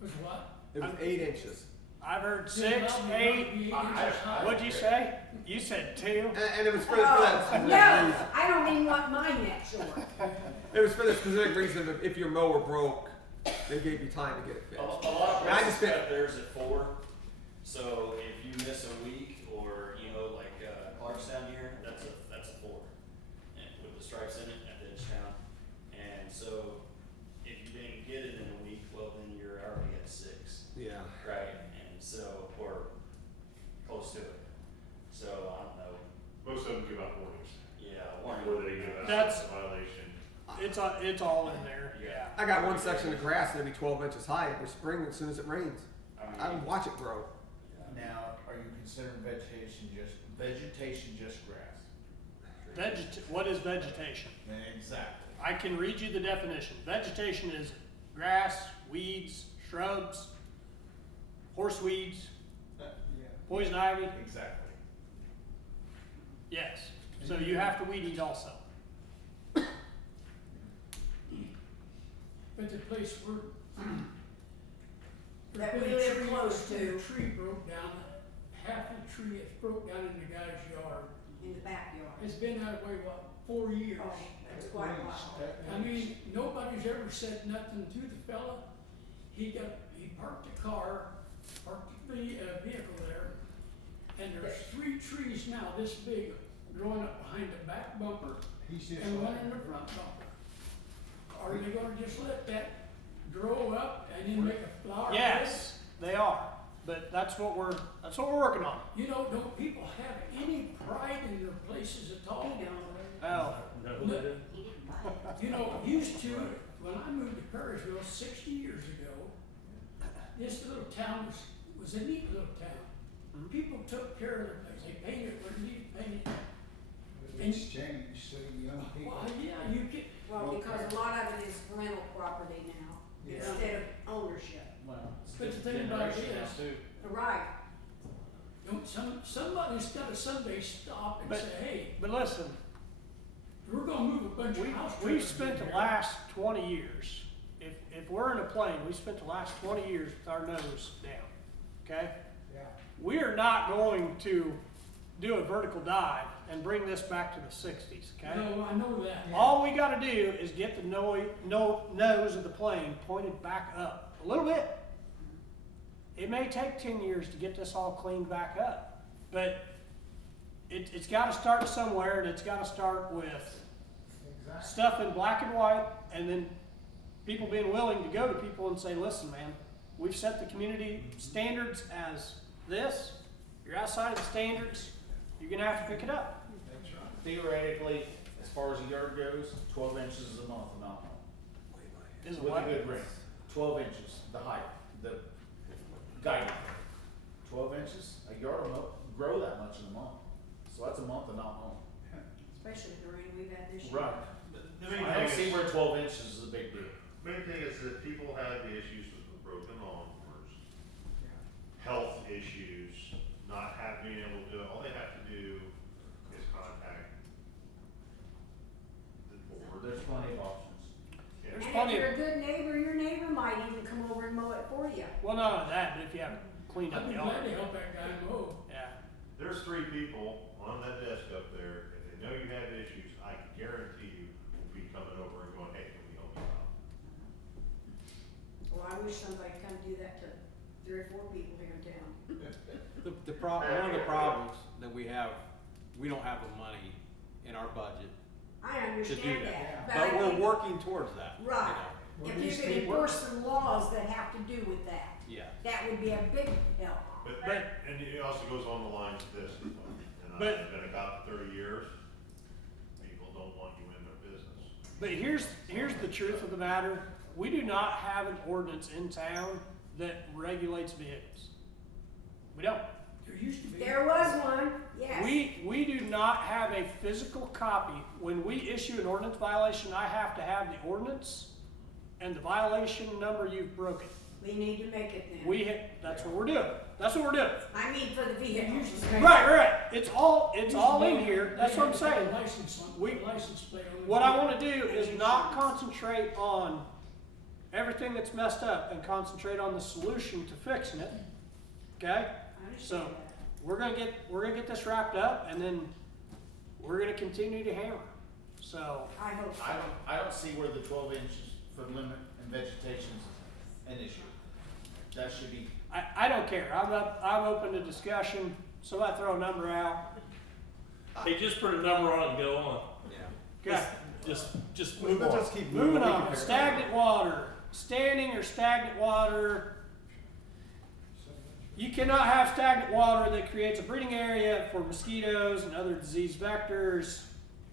Was what? It was 8 inches. I've heard Did 6, not be 8. 8 inches high. What'd you say? You said 2. And it was for that Oh, specific no, reason. I don't even want mine that short. It was for the specific reason of if your mower broke, they gave you time to get it A fixed. lot of And I places just spent- got theirs at 4, so if you miss a week, or, like, Clark's down here, that's a 4. And with the stripes in it at Edgetown. And so, if you didn't get it in a week, well, then you're already at 6, Yeah. right? And so, or close to it. So, I don't know, Most of them give out warnings, yeah, warning. before they give out That's- a violation. It's all in there. Yeah. I got one section of grass that'll be 12 inches high every spring as soon as it rains. I mean, I would watch it grow. Now, are you considering vegetation just grass? What is vegetation? Exactly. I can read you the definition. Vegetation is grass, weeds, shrubs, horseweeds, Yeah. poison ivy. Exactly. Yes. So you have to weed eat also. But the place where. That we where the live tree- close where to. The tree broke down, half the tree is broke down in the guy's yard. In the backyard. It's been that way, 4 years? Oh, that's quite a while. I mean, nobody's ever said nothing to the fella. He parked the car, parked the vehicle there, and there's 3 trees now this big growing up behind the back bumper He's just. and one in the front bumper. Are they gonna just let that grow up and then make a flower? Yes, they are. But that's what we're working on. You know, don't people have any pride in their places at all? You know, Oh, No, Look, they didn't. He didn't buy it. You know, used to, when I moved to Perrysville 60 years ago, this little town was a neat little town. People took care of their place. They painted what needed painted. It's changed, so young people. Well, yeah, you get, well, because a lot of it is rental property now, Yeah. instead of ownership. Well, But the thing about it generation now is- too. Right. somebody's gotta someday stop and But- say, hey, but listen, we're gonna move a bunch of house we've trailers spent in the here. last 20 years, if we're in a plane, we spent the last 20 years with our nose down, okay? Yeah. We are not going to do a vertical dive and bring this back to the 60s, okay? No, I know that. All we gotta do is get the nose of the plane pointed back up a little bit. It may take 10 years to get this all cleaned back up, but it's gotta start somewhere, and it's gotta start with Exactly. stuff in black and white, and then people being willing to go to people and say, listen, man, we've set the community standards as this, you're outside of the standards, you're gonna have to pick it up. That's right. Theoretically, as far as a yard goes, 12 inches is a month amount. Is it With what? a good ring, 12 inches, the height, the guiding. 12 inches, a yard will not grow that much in a month. So that's a month and not home. Especially the rain we've had this year. Right. The main I thing don't see is, where 12 inches is a big deal. main thing is that people have the issues with the broken lawnmowers, health issues, not being able to, all they have to do is contact the board. There's plenty of options. Yeah. There's And plenty if of- you're a good neighbor, your neighbor might even come over and mow it for you. Well, not only that, but if you haven't cleaned up I'd the be glad to yard. help that guy mow. Yeah. There's 3 people on that desk up there, if they know you have issues, I can guarantee you will be coming over and going, hey, can we help you out? Well, I wish somebody could come do that to 3 or 4 people here in town. One of the problems that we have, we don't have the money in our budget I to do understand that. that, But I we're think- working towards that. you Right. know. Well, If you these could people- enforce some laws that have to do with that, Yeah. that would be a big help. But, and it also goes on the lines of this, and But- I've been a cop for 30 years, people don't want you in their business. But here's the truth of the matter. We do not have an ordinance in town that regulates vehicles. We don't. There used to be. There was one, yes. We do not have a physical copy. When we issue an ordinance violation, I have to have the ordinance and the violation number you've broken. We need to make it then. That's what we're doing. That's what we're doing. I mean, for the vehicles. Right. It's all in here. That's what I'm They saying. had a license on- We- license plate on the What I vehicle. wanna do is not concentrate on everything that's messed up and concentrate on the solution to fixing it. Okay? I understand So- that. We're gonna get this wrapped up, and then we're gonna continue to hammer. So, I hope so. I don't see where the 12 inches for limit and vegetation's an issue. That should be, I don't care. I'm open to discussion. Somebody throw a number out. Hey, just put a number on it and go on. Yeah. Okay. Just move Let's on. just keep Moving We can on. figure it out. Stagnant water. Standing or stagnant water. You cannot have stagnant water that creates a breeding area for mosquitoes and other disease vectors.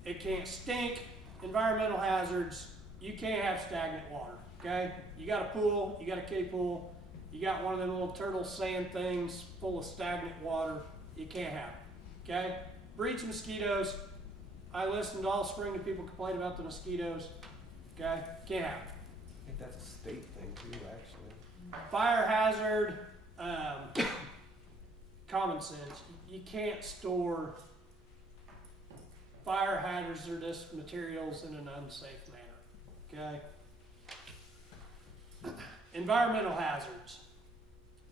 It can't stink, environmental hazards. You can't have stagnant water, okay? You got a pool, you got a kiddie pool, You got one of them little turtle sand things full of stagnant water, you can't have it, okay? Breeds mosquitoes. I listened all spring to people complain about the mosquitoes, okay? Can't have it. I think that's a state thing too, actually. Fire hazard, common sense. You can't store fire hazardous materials in an unsafe manner, okay? Environmental hazards.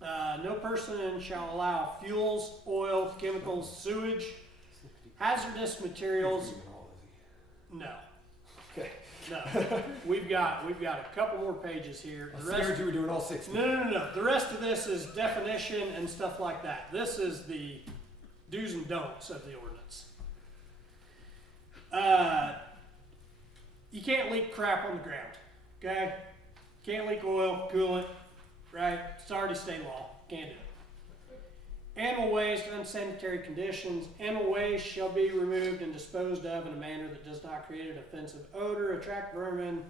No person shall allow fuels, oil, chemicals, sewage, hazardous materials. No. Okay. No. We've got a couple more pages here. I The rest- figured you were doing all 60. No. The rest of this is definition and stuff like that. This is the do's and don'ts of the ordinance. You can't leak crap on the ground, okay? Can't leak oil, coolant, right? It's already state law. Can't do it. Animal waste, unsanitary conditions. Animal waste shall be removed and disposed of in a manner that does not create an offensive odor, attract vermin,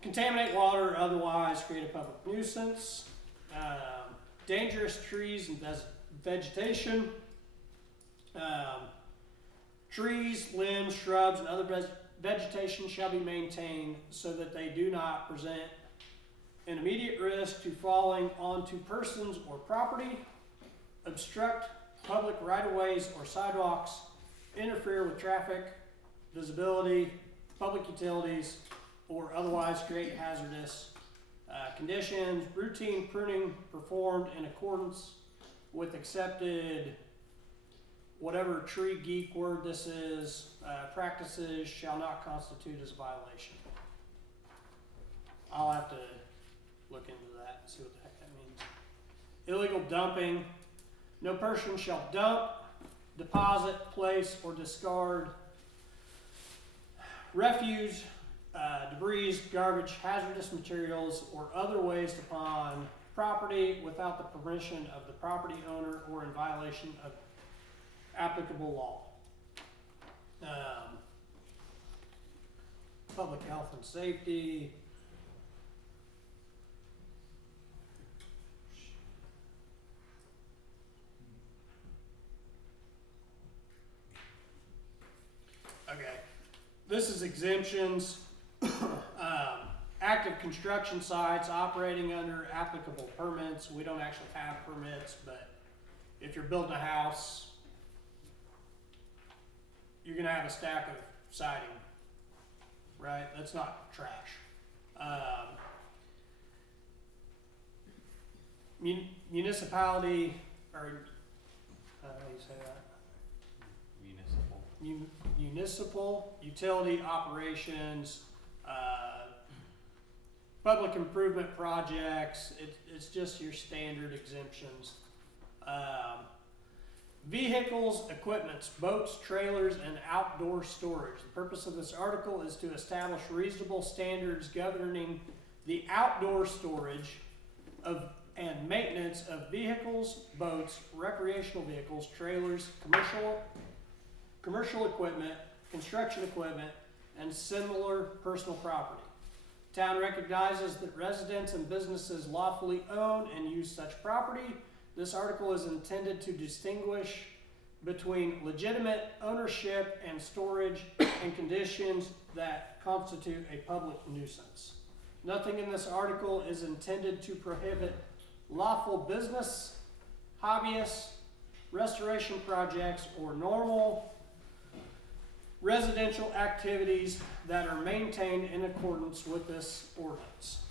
contaminate water, or otherwise create a public nuisance. Dangerous trees and vegetation. Trees, limbs, shrubs, and other vegetation shall be maintained so that they do not present an immediate risk to falling onto persons or property, obstruct public right-of-ways or sidewalks, interfere with traffic, visibility, public utilities, or otherwise create hazardous conditions. Routine pruning performed in accordance with accepted, whatever tree geek word this is, practices shall not constitute as a violation. I'll have to look into that and see what the heck that means. Illegal dumping. No person shall dump, deposit, place, or discard refuse, debris, garbage, hazardous materials, or other waste upon property without the permission of the property owner or in violation of applicable law. Public health and safety. Okay, this is exemptions. Active construction sites operating under applicable permits. We don't actually have permits, but if you're building a house, you're gonna have a stack of siding, right? That's not trash. Municipality, or how do you say that? Municipal utility operations, public improvement projects. It's just your standard exemptions. Vehicles, equipments, boats, trailers, and outdoor storage. The purpose of this article is to establish reasonable standards governing the outdoor storage of and maintenance of vehicles, boats, recreational vehicles, trailers, commercial equipment, construction equipment, and similar personal property. Town recognizes that residents and businesses lawfully own and use such property. This article is intended to distinguish between legitimate ownership and storage and conditions that constitute a public nuisance. Nothing in this article is intended to prohibit lawful business, hobbyists, restoration projects, or normal residential activities that are maintained in accordance with this ordinance.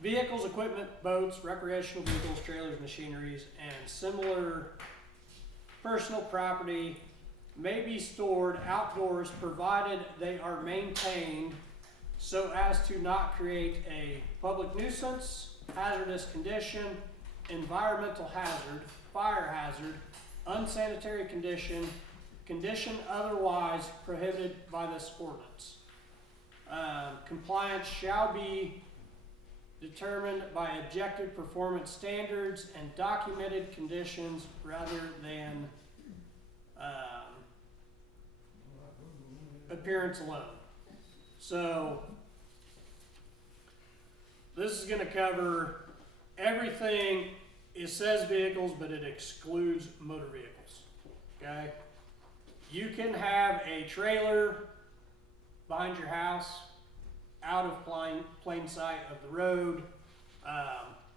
Vehicles, equipment, boats, recreational vehicles, trailers, machineries, and similar personal property may be stored outdoors provided they are maintained so as to not create a public nuisance, hazardous condition, environmental hazard, fire hazard, unsanitary condition, condition otherwise prohibited by this ordinance. Compliance shall be determined by objective performance standards and documented conditions rather than appearance alone. So this is going to cover everything, it says vehicles, but it excludes motor vehicles, okay? You can have a trailer behind your house, out of plain sight of the road,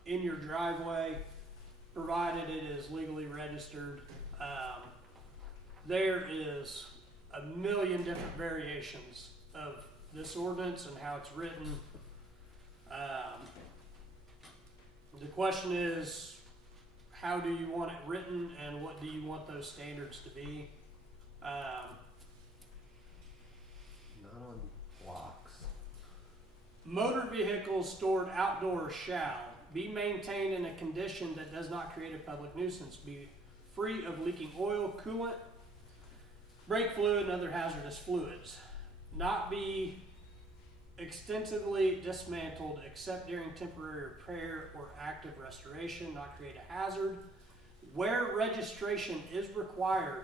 in your driveway, provided it is legally registered. There is a million different variations of this ordinance and how it's written. The question is, how do you want it written and what do you want those standards to be? Not on blocks. Motor vehicles stored outdoors shall be maintained in a condition that does not create a public nuisance, be free of leaking oil, coolant, brake fluid, and other hazardous fluids, not be extensively dismantled except during temporary repair or active restoration, not create a hazard. Where registration is required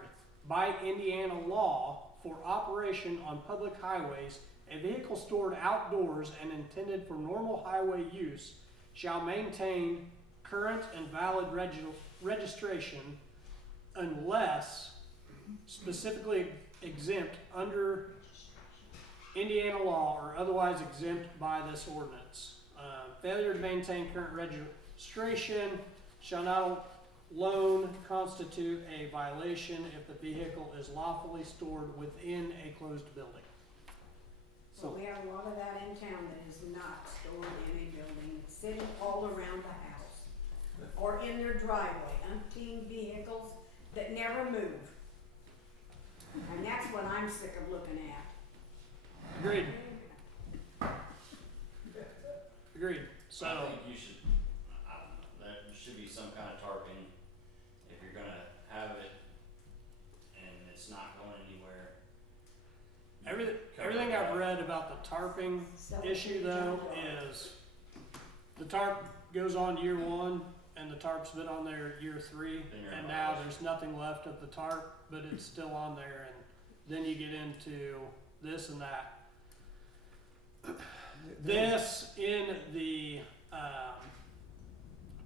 by Indiana law for operation on public highways, a vehicle stored outdoors and intended for normal highway use shall maintain current and valid registration unless specifically exempt under Indiana law or otherwise exempt by this ordinance. Failure to maintain current registration shall not alone constitute a violation if the vehicle is lawfully stored within a closed building. So we have a lot of that in town that is not stored in a building, it's sitting all around the house. Or in their driveway, umpteen vehicles that never move. And that's what I'm sick of looking at. Agreed. Agreed. So, I think you should, I don't know, there should be some kind of tarping if you're gonna have it and it's not going anywhere. everything I've read about the tarping issue though is the tarp goes on year 1 and the tarp's been on there year 3 Then you're in and now violation. there's nothing left of the tarp, but it's still on there, and then you get into this and that. This in the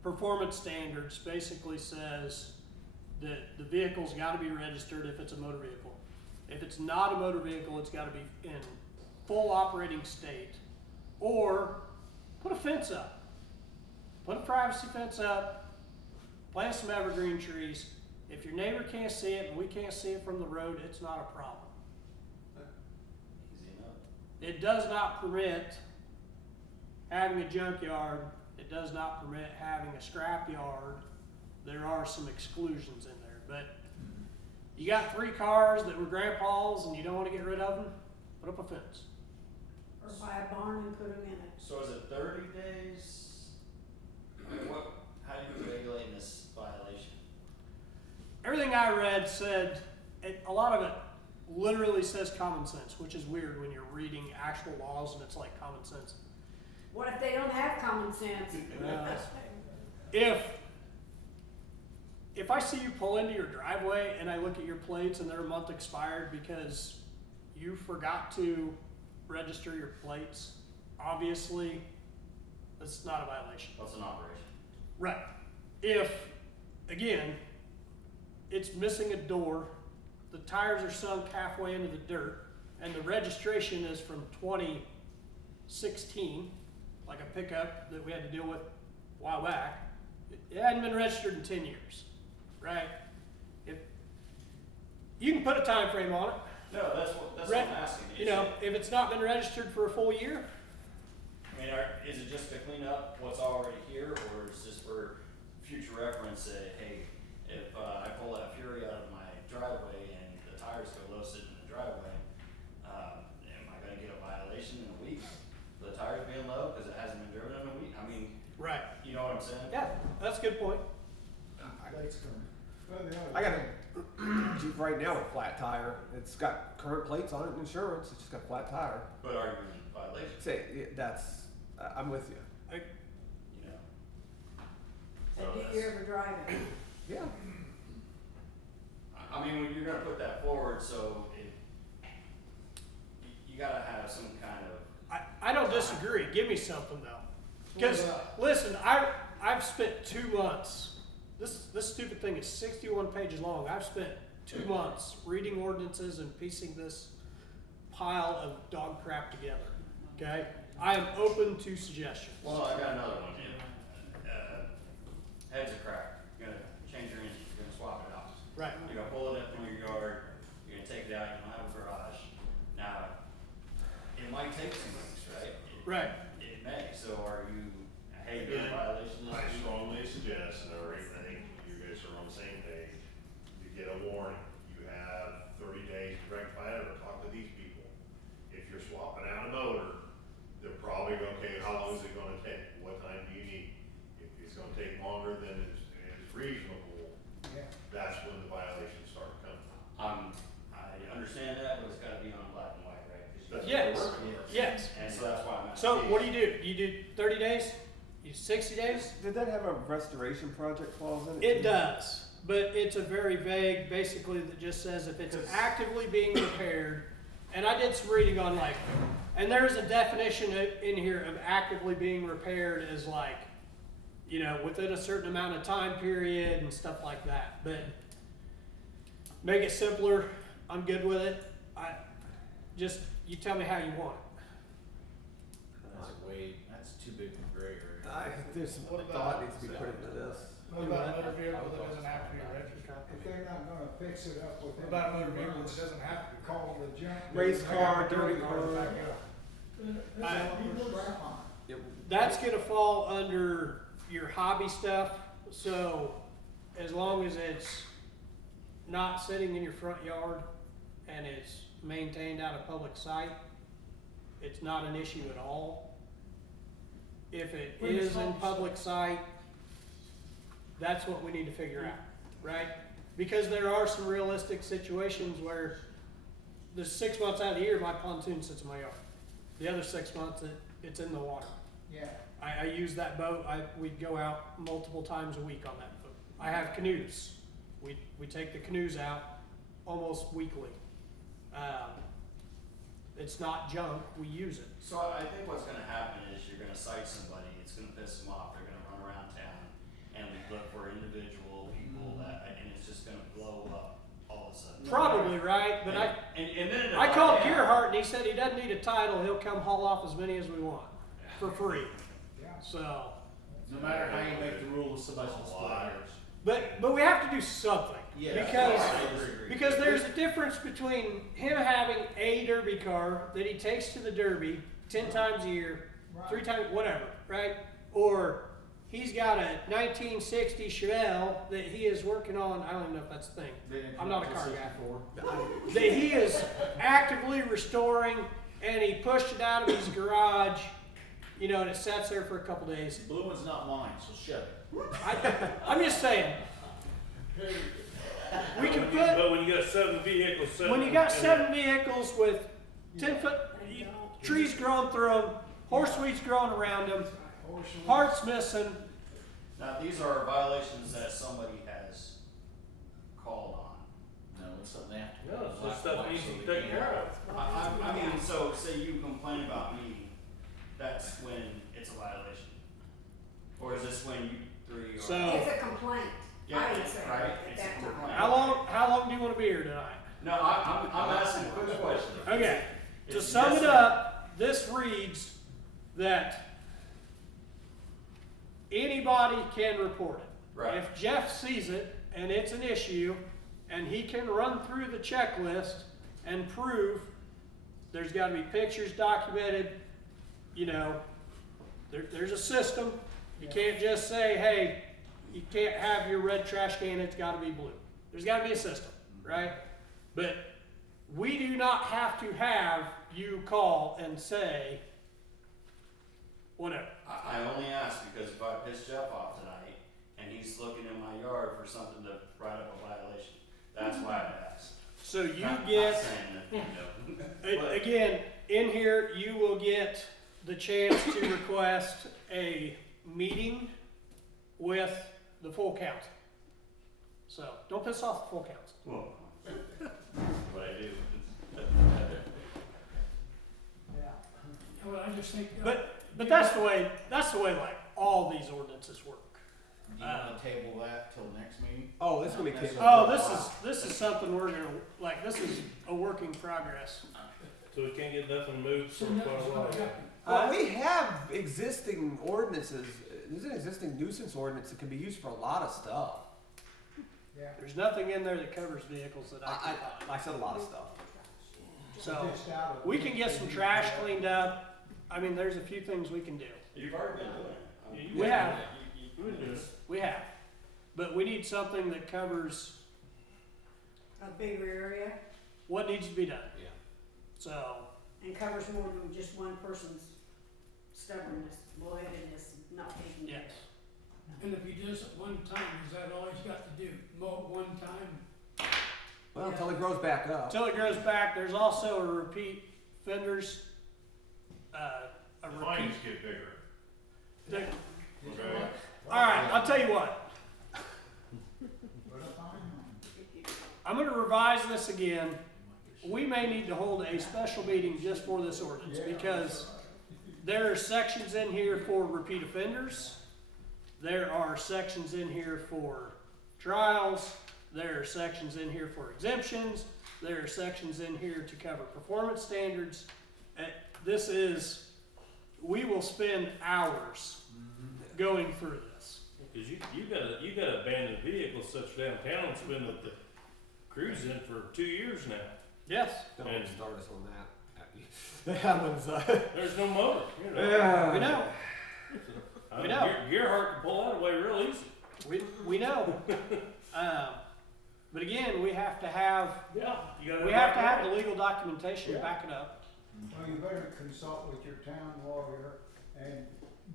performance standards basically says that the vehicle's got to be registered if it's a motor vehicle. If it's not a motor vehicle, it's got to be in full operating state, or put a fence up. Put a privacy fence up, plant some evergreen trees. If your neighbor can't see it and we can't see it from the road, it's not a problem. Easy enough. It does not permit having a junkyard. It does not permit having a scrap yard. There are some exclusions in there, but you got 3 cars that were grandpa's and you don't want to get rid of them, put up a fence. Or buy a barn and put them in it. So is it 30 days? I mean, how do you regulate this violation? Everything I read said, a lot of it literally says common sense, which is weird when you're reading actual laws and it's like common sense. What if they don't have common sense? If I see you pull into your driveway and I look at your plates and they're a month expired because you forgot to register your plates, obviously, that's not a violation. What's an operation? Right. If, again, it's missing a door, the tires are sunk halfway into the dirt, and the registration is from 2016, like a pickup that we had to deal with a while back, it hadn't been registered in 10 years, right? If you can put a time frame on it. No, that's what I'm asking. You know, if it's not been registered for a full year, I mean, is it just to clean up what's already here, or is this for future reference that, hey, if I pull that Fury out of my driveway and the tires go low sitting in the driveway, am I gonna get a violation in a week for the tires being low because it hasn't been driven in a week? I mean, right? you know what I'm saying? Yeah, that's a good point. I got a Jeep right now with a flat tire. It's got current plates on it and insurance. It's just got a flat tire. But are you in violation? Say, I'm with you. You know? And So do that's- you ever drive it? Yeah. I mean, when you're gonna put that forward, so you gotta have some kind of. I don't disagree. Give me something though. Because listen, I I've spent 2 months, this stupid thing is 61 pages long. I've spent 2 months reading ordinances and piecing this pile of dog crap together, okay? I am open to suggestions. Well, I got another one, Jim. Heads are cracked, you're gonna change your engine, you're gonna swap it out. Right. You're gonna pull it up from your yard, you're gonna take it out, you don't have a garage. Now, it might take 2 weeks, right? Right. It may, so are you, hey, you're in violation of I this? strongly suggest, and I think you guys are on the same page, you get a warning. You have 30 days to rectify it or talk to these people. If you're swapping out a motor, they're probably going, okay, how long is it gonna take? What time do you need? If it's gonna take longer than is reasonable, Yeah. that's when the violations start coming. I understand that, but it's gotta be on black and white, right? 'Cause you- That's Yes. what we're working with. Yes. And so that's why I'm asking. So what do? You do 30 days? You 60 days? Did that have a restoration project clause in it? It does, but it's a very vague, basically that just says if it's actively being repaired, and I did some reading on like, and there's a definition in here of actively being repaired as like, you know, within a certain amount of time period and stuff like that, but make it simpler, I'm good with it. You tell me how you want it. That's too big of a gray area. There's some What about- thought needs to be put into this. What about a motor vehicle that doesn't have to be registered? If they're not gonna fix it up with. What about a motor vehicle that doesn't have to be Call the junk. Race they car, got dirty cars car. back up. Scrap on it. That's gonna fall under your hobby stuff, so as long as it's not sitting in your front yard and it's maintained out of public sight, it's not an issue at all. If it is in public sight, that's what we need to figure out, right? Because there are some realistic situations where there's 6 months out of the year, my pontoon sits in my yard. The other 6 months, it's in the water. Yeah. I use that boat, we'd go out multiple times a week on that boat. I have canoes. We take the canoes out almost weekly. It's not junk, we use it. So I think what's gonna happen is you're gonna cite somebody, it's gonna piss them off, they're gonna run around town and look for individual people and it's just gonna blow up all of a sudden. Probably right, but And then. I called Gearhart and he said he doesn't need a title, he'll come haul off as many as we want, for free. Yeah. So, No matter how you make the rules, somebody's gonna split hairs. but we have to do something. Yeah. Because there's a difference between him having a derby car that he takes to the derby 10 times a year, 3 times, whatever, right? Or he's got a 1960 Chevelle that he is working on, I don't even know if that's a thing. I'm not a car guy. That he is actively restoring and he pushed it out of his garage, you know, and it sits there for a couple days. Blue one's not mine, so shut it. I'm just saying. We can put, But when you got 7 vehicles sitting. when you got in 7 vehicles with 10-foot trees growing through them, horseweeds growing around them, parts missing, Now, these are violations that somebody has called on. No, it's something they have to. No, it's black just stuff and needs white to so be they taken can't- care of. I mean, so say you complain about me, that's when it's a violation? Or is this when you three are? So- It's a complaint, I would say, Right, at it's a that time. complaint. how long do you want to be here tonight? No, I'm asking a quick question. Okay, to It's sum yes it or no. up, this reads that anybody can report it. Right. If Jeff sees it and it's an issue and he can run through the checklist and prove there's gotta be pictures documented, you know, there's a system. You can't just say, hey, you can't have your red trash can, it's gotta be blue. There's gotta be a system, right? But we do not have to have you call and say, whatever. I only ask because if I piss Jeff off tonight and he's looking in my yard for something to write up a violation, that's why I asked. So you Not get, saying that, you know. again, in here, you will get the chance to request a meeting with the full council. So, don't piss off the full council. Well, what I do. Well, I just think. But that's the way like all these ordinances work. Do you wanna table that till next meeting? Oh, this is gonna be tabled. Oh, this is something we're gonna, like, this is a work in progress. So we can't get nothing moved for So quite a nothing's while. gonna happen. Well, we have existing ordinances. There's an existing nuisance ordinance that can be used for a lot of stuff. Yeah. There's nothing in there that covers vehicles that I can find. I said a lot of stuff. So, Just out of- we can get some trash cleaned up. I mean, there's a few things we can do. You've already been doing it. We have. We do it. We have. But we need something that covers A bigger area what needs to be done. Yeah. So, and covers more than just one person's stubbornness, bullheadedness, not taking yes. it. And if he does it one time, is that all he's got to do? Mow it one time? Well, until it grows back up. Until it grows back, there's also a repeat offenders, a The repeat. fines get bigger, the- okay? All right, I'll tell you what. Put a fine on it. I'm gonna revise this again. We may need to hold a special meeting just for this ordinance because there are sections in here for repeat offenders. There are sections in here for trials. There are sections in here for exemptions. There are sections in here to cover performance standards. This is, we will spend hours going through this. Cause you got abandoned vehicles such downtown that's been with the cruising for 2 years now. Yes. Don't And- start us on that. That one's, There's no motor, you know. yeah. We know. We know. Gearhart can pull that away real easy. We know. But again, we have to have, Yeah. You gotta we have to have the legal documentation to back it up. Well, you better consult with your town lawyer and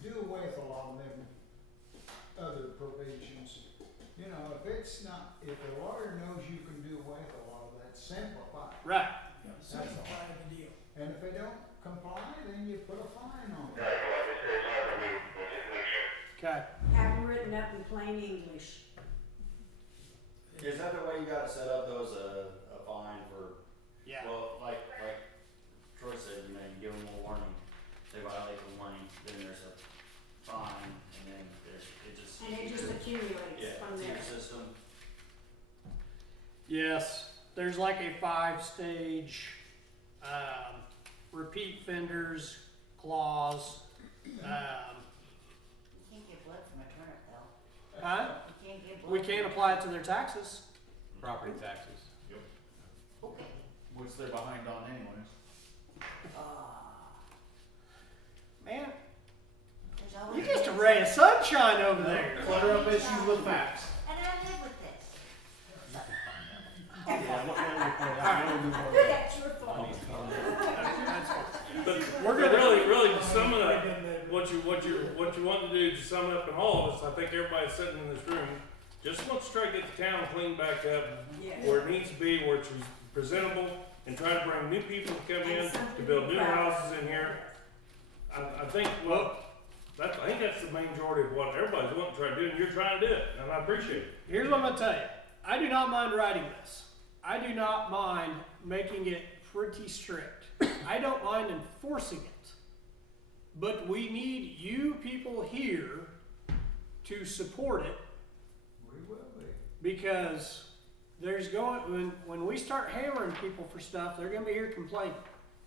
do away with a lot of them other provisions. You know, if it's not, if the lawyer knows you can do away with a lot of that, simplify. Right. Yeah, simplify the deal. And if they don't comply, then you put a fine on it. Okay. Have them written up in plain English. Is that the way you gotta set up those, a fine for, Yeah. well, like Troy said, you know, you give them a warning, they violate the warning, then there's a fine, and then And it just accumulates yeah, from it's there. your system. Yes. There's like a 5-stage repeat offenders clause. You can't get blood from a turnip though. Huh? You can't get blood. We can't apply it to their taxes. Property taxes. Okay. Which they're behind on anyways. Man, There's you always just a been ray of sunshine over there. Clutter up issues with facts. And I live with this. That's your fault. But We're we're gonna- really to sum it up, what you want to do to sum it up in all of us, I think everybody sitting in this room just wants to try to get the town cleaned back up Yes. where it needs to be, where it's presentable, and try to bring new people to come in, And to something build to be new proud of. houses in here. I think, I think that's the main majority of what everybody's wanting to try to do, and you're trying to do it, and I appreciate it. Here's what I'm gonna tell you. I do not mind writing this. I do not mind making it pretty strict. I don't mind enforcing it. But we need you people here to support it We will be. because there's when we start hammering people for stuff, they're gonna be here complaining.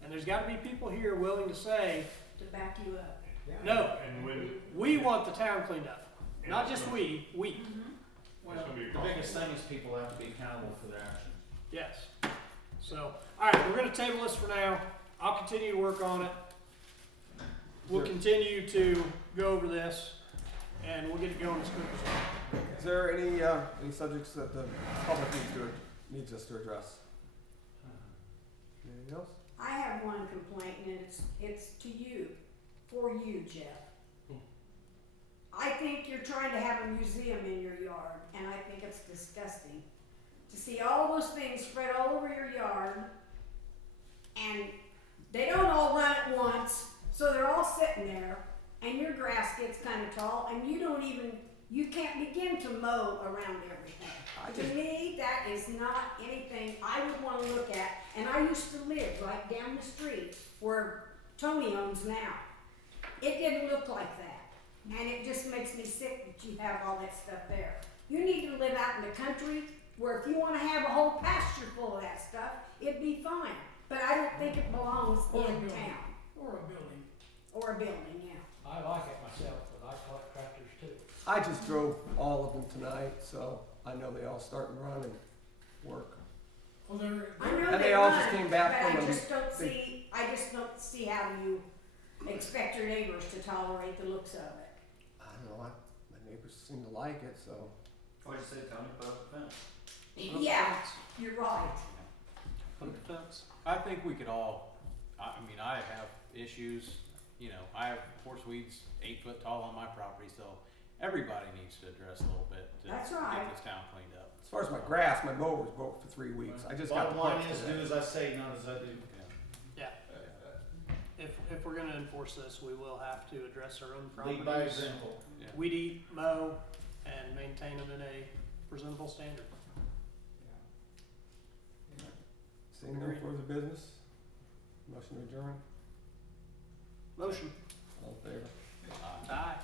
And there's gotta be people here willing to say, To back you up. Yeah. no, And when, we want the town cleaned up. Not just we. it's gonna be a The problem. biggest thing is people have to be accountable for their actions. Yes. So, alright, we're gonna table this for now. I'll continue to work on it. We'll continue to go over this and we'll get it going as quick as possible. Is there any subjects that the public needs us to address? Anything else? I have one complaint and it's to you, for you, Jeff. I think you're trying to have a museum in your yard and I think it's disgusting to see all those things spread all over your yard and they don't all run at once, so they're all sitting there and your grass gets kind of tall and you can't begin to mow around everything. To me, that is not anything I would want to look at, and I used to live right down the street where Tony owns now. It didn't look like that. and it just makes me sick that you have all that stuff there. You need to live out in the country where if you wanna have a whole pasture full of that stuff, it'd be fine. But I don't think it belongs Or a in building. town, Or a building. or a building, yeah. I like it myself, but I collect tractors too. I just drove all of them tonight, so I know they all start and run and work. Well, they're, I know And they they all run, just came back but from I a just don't big- see, I just don't see how you expect your neighbors to tolerate the looks of it. I don't know, my neighbors seem to like it, so. What'd you say, Tony, put up the fence? Yeah, you're right. Put a fence. I think we could all, I mean, I have issues, you know, I have horse weeds 8 foot tall on my property, so everybody needs to address a little bit to That's right. get this town cleaned up. As far as my grass, my mower was broke for 3 weeks. I just got the Bottom line parts is, do today. as I say, not as I do. Yeah. If we're gonna enforce this, we will have to address our own Lead by properties. example. Yeah. Weed eat, mow, and maintain them in a presentable standard. Seeing no further business, motion to adjourn, Motion. all in favor? Uh, Aye.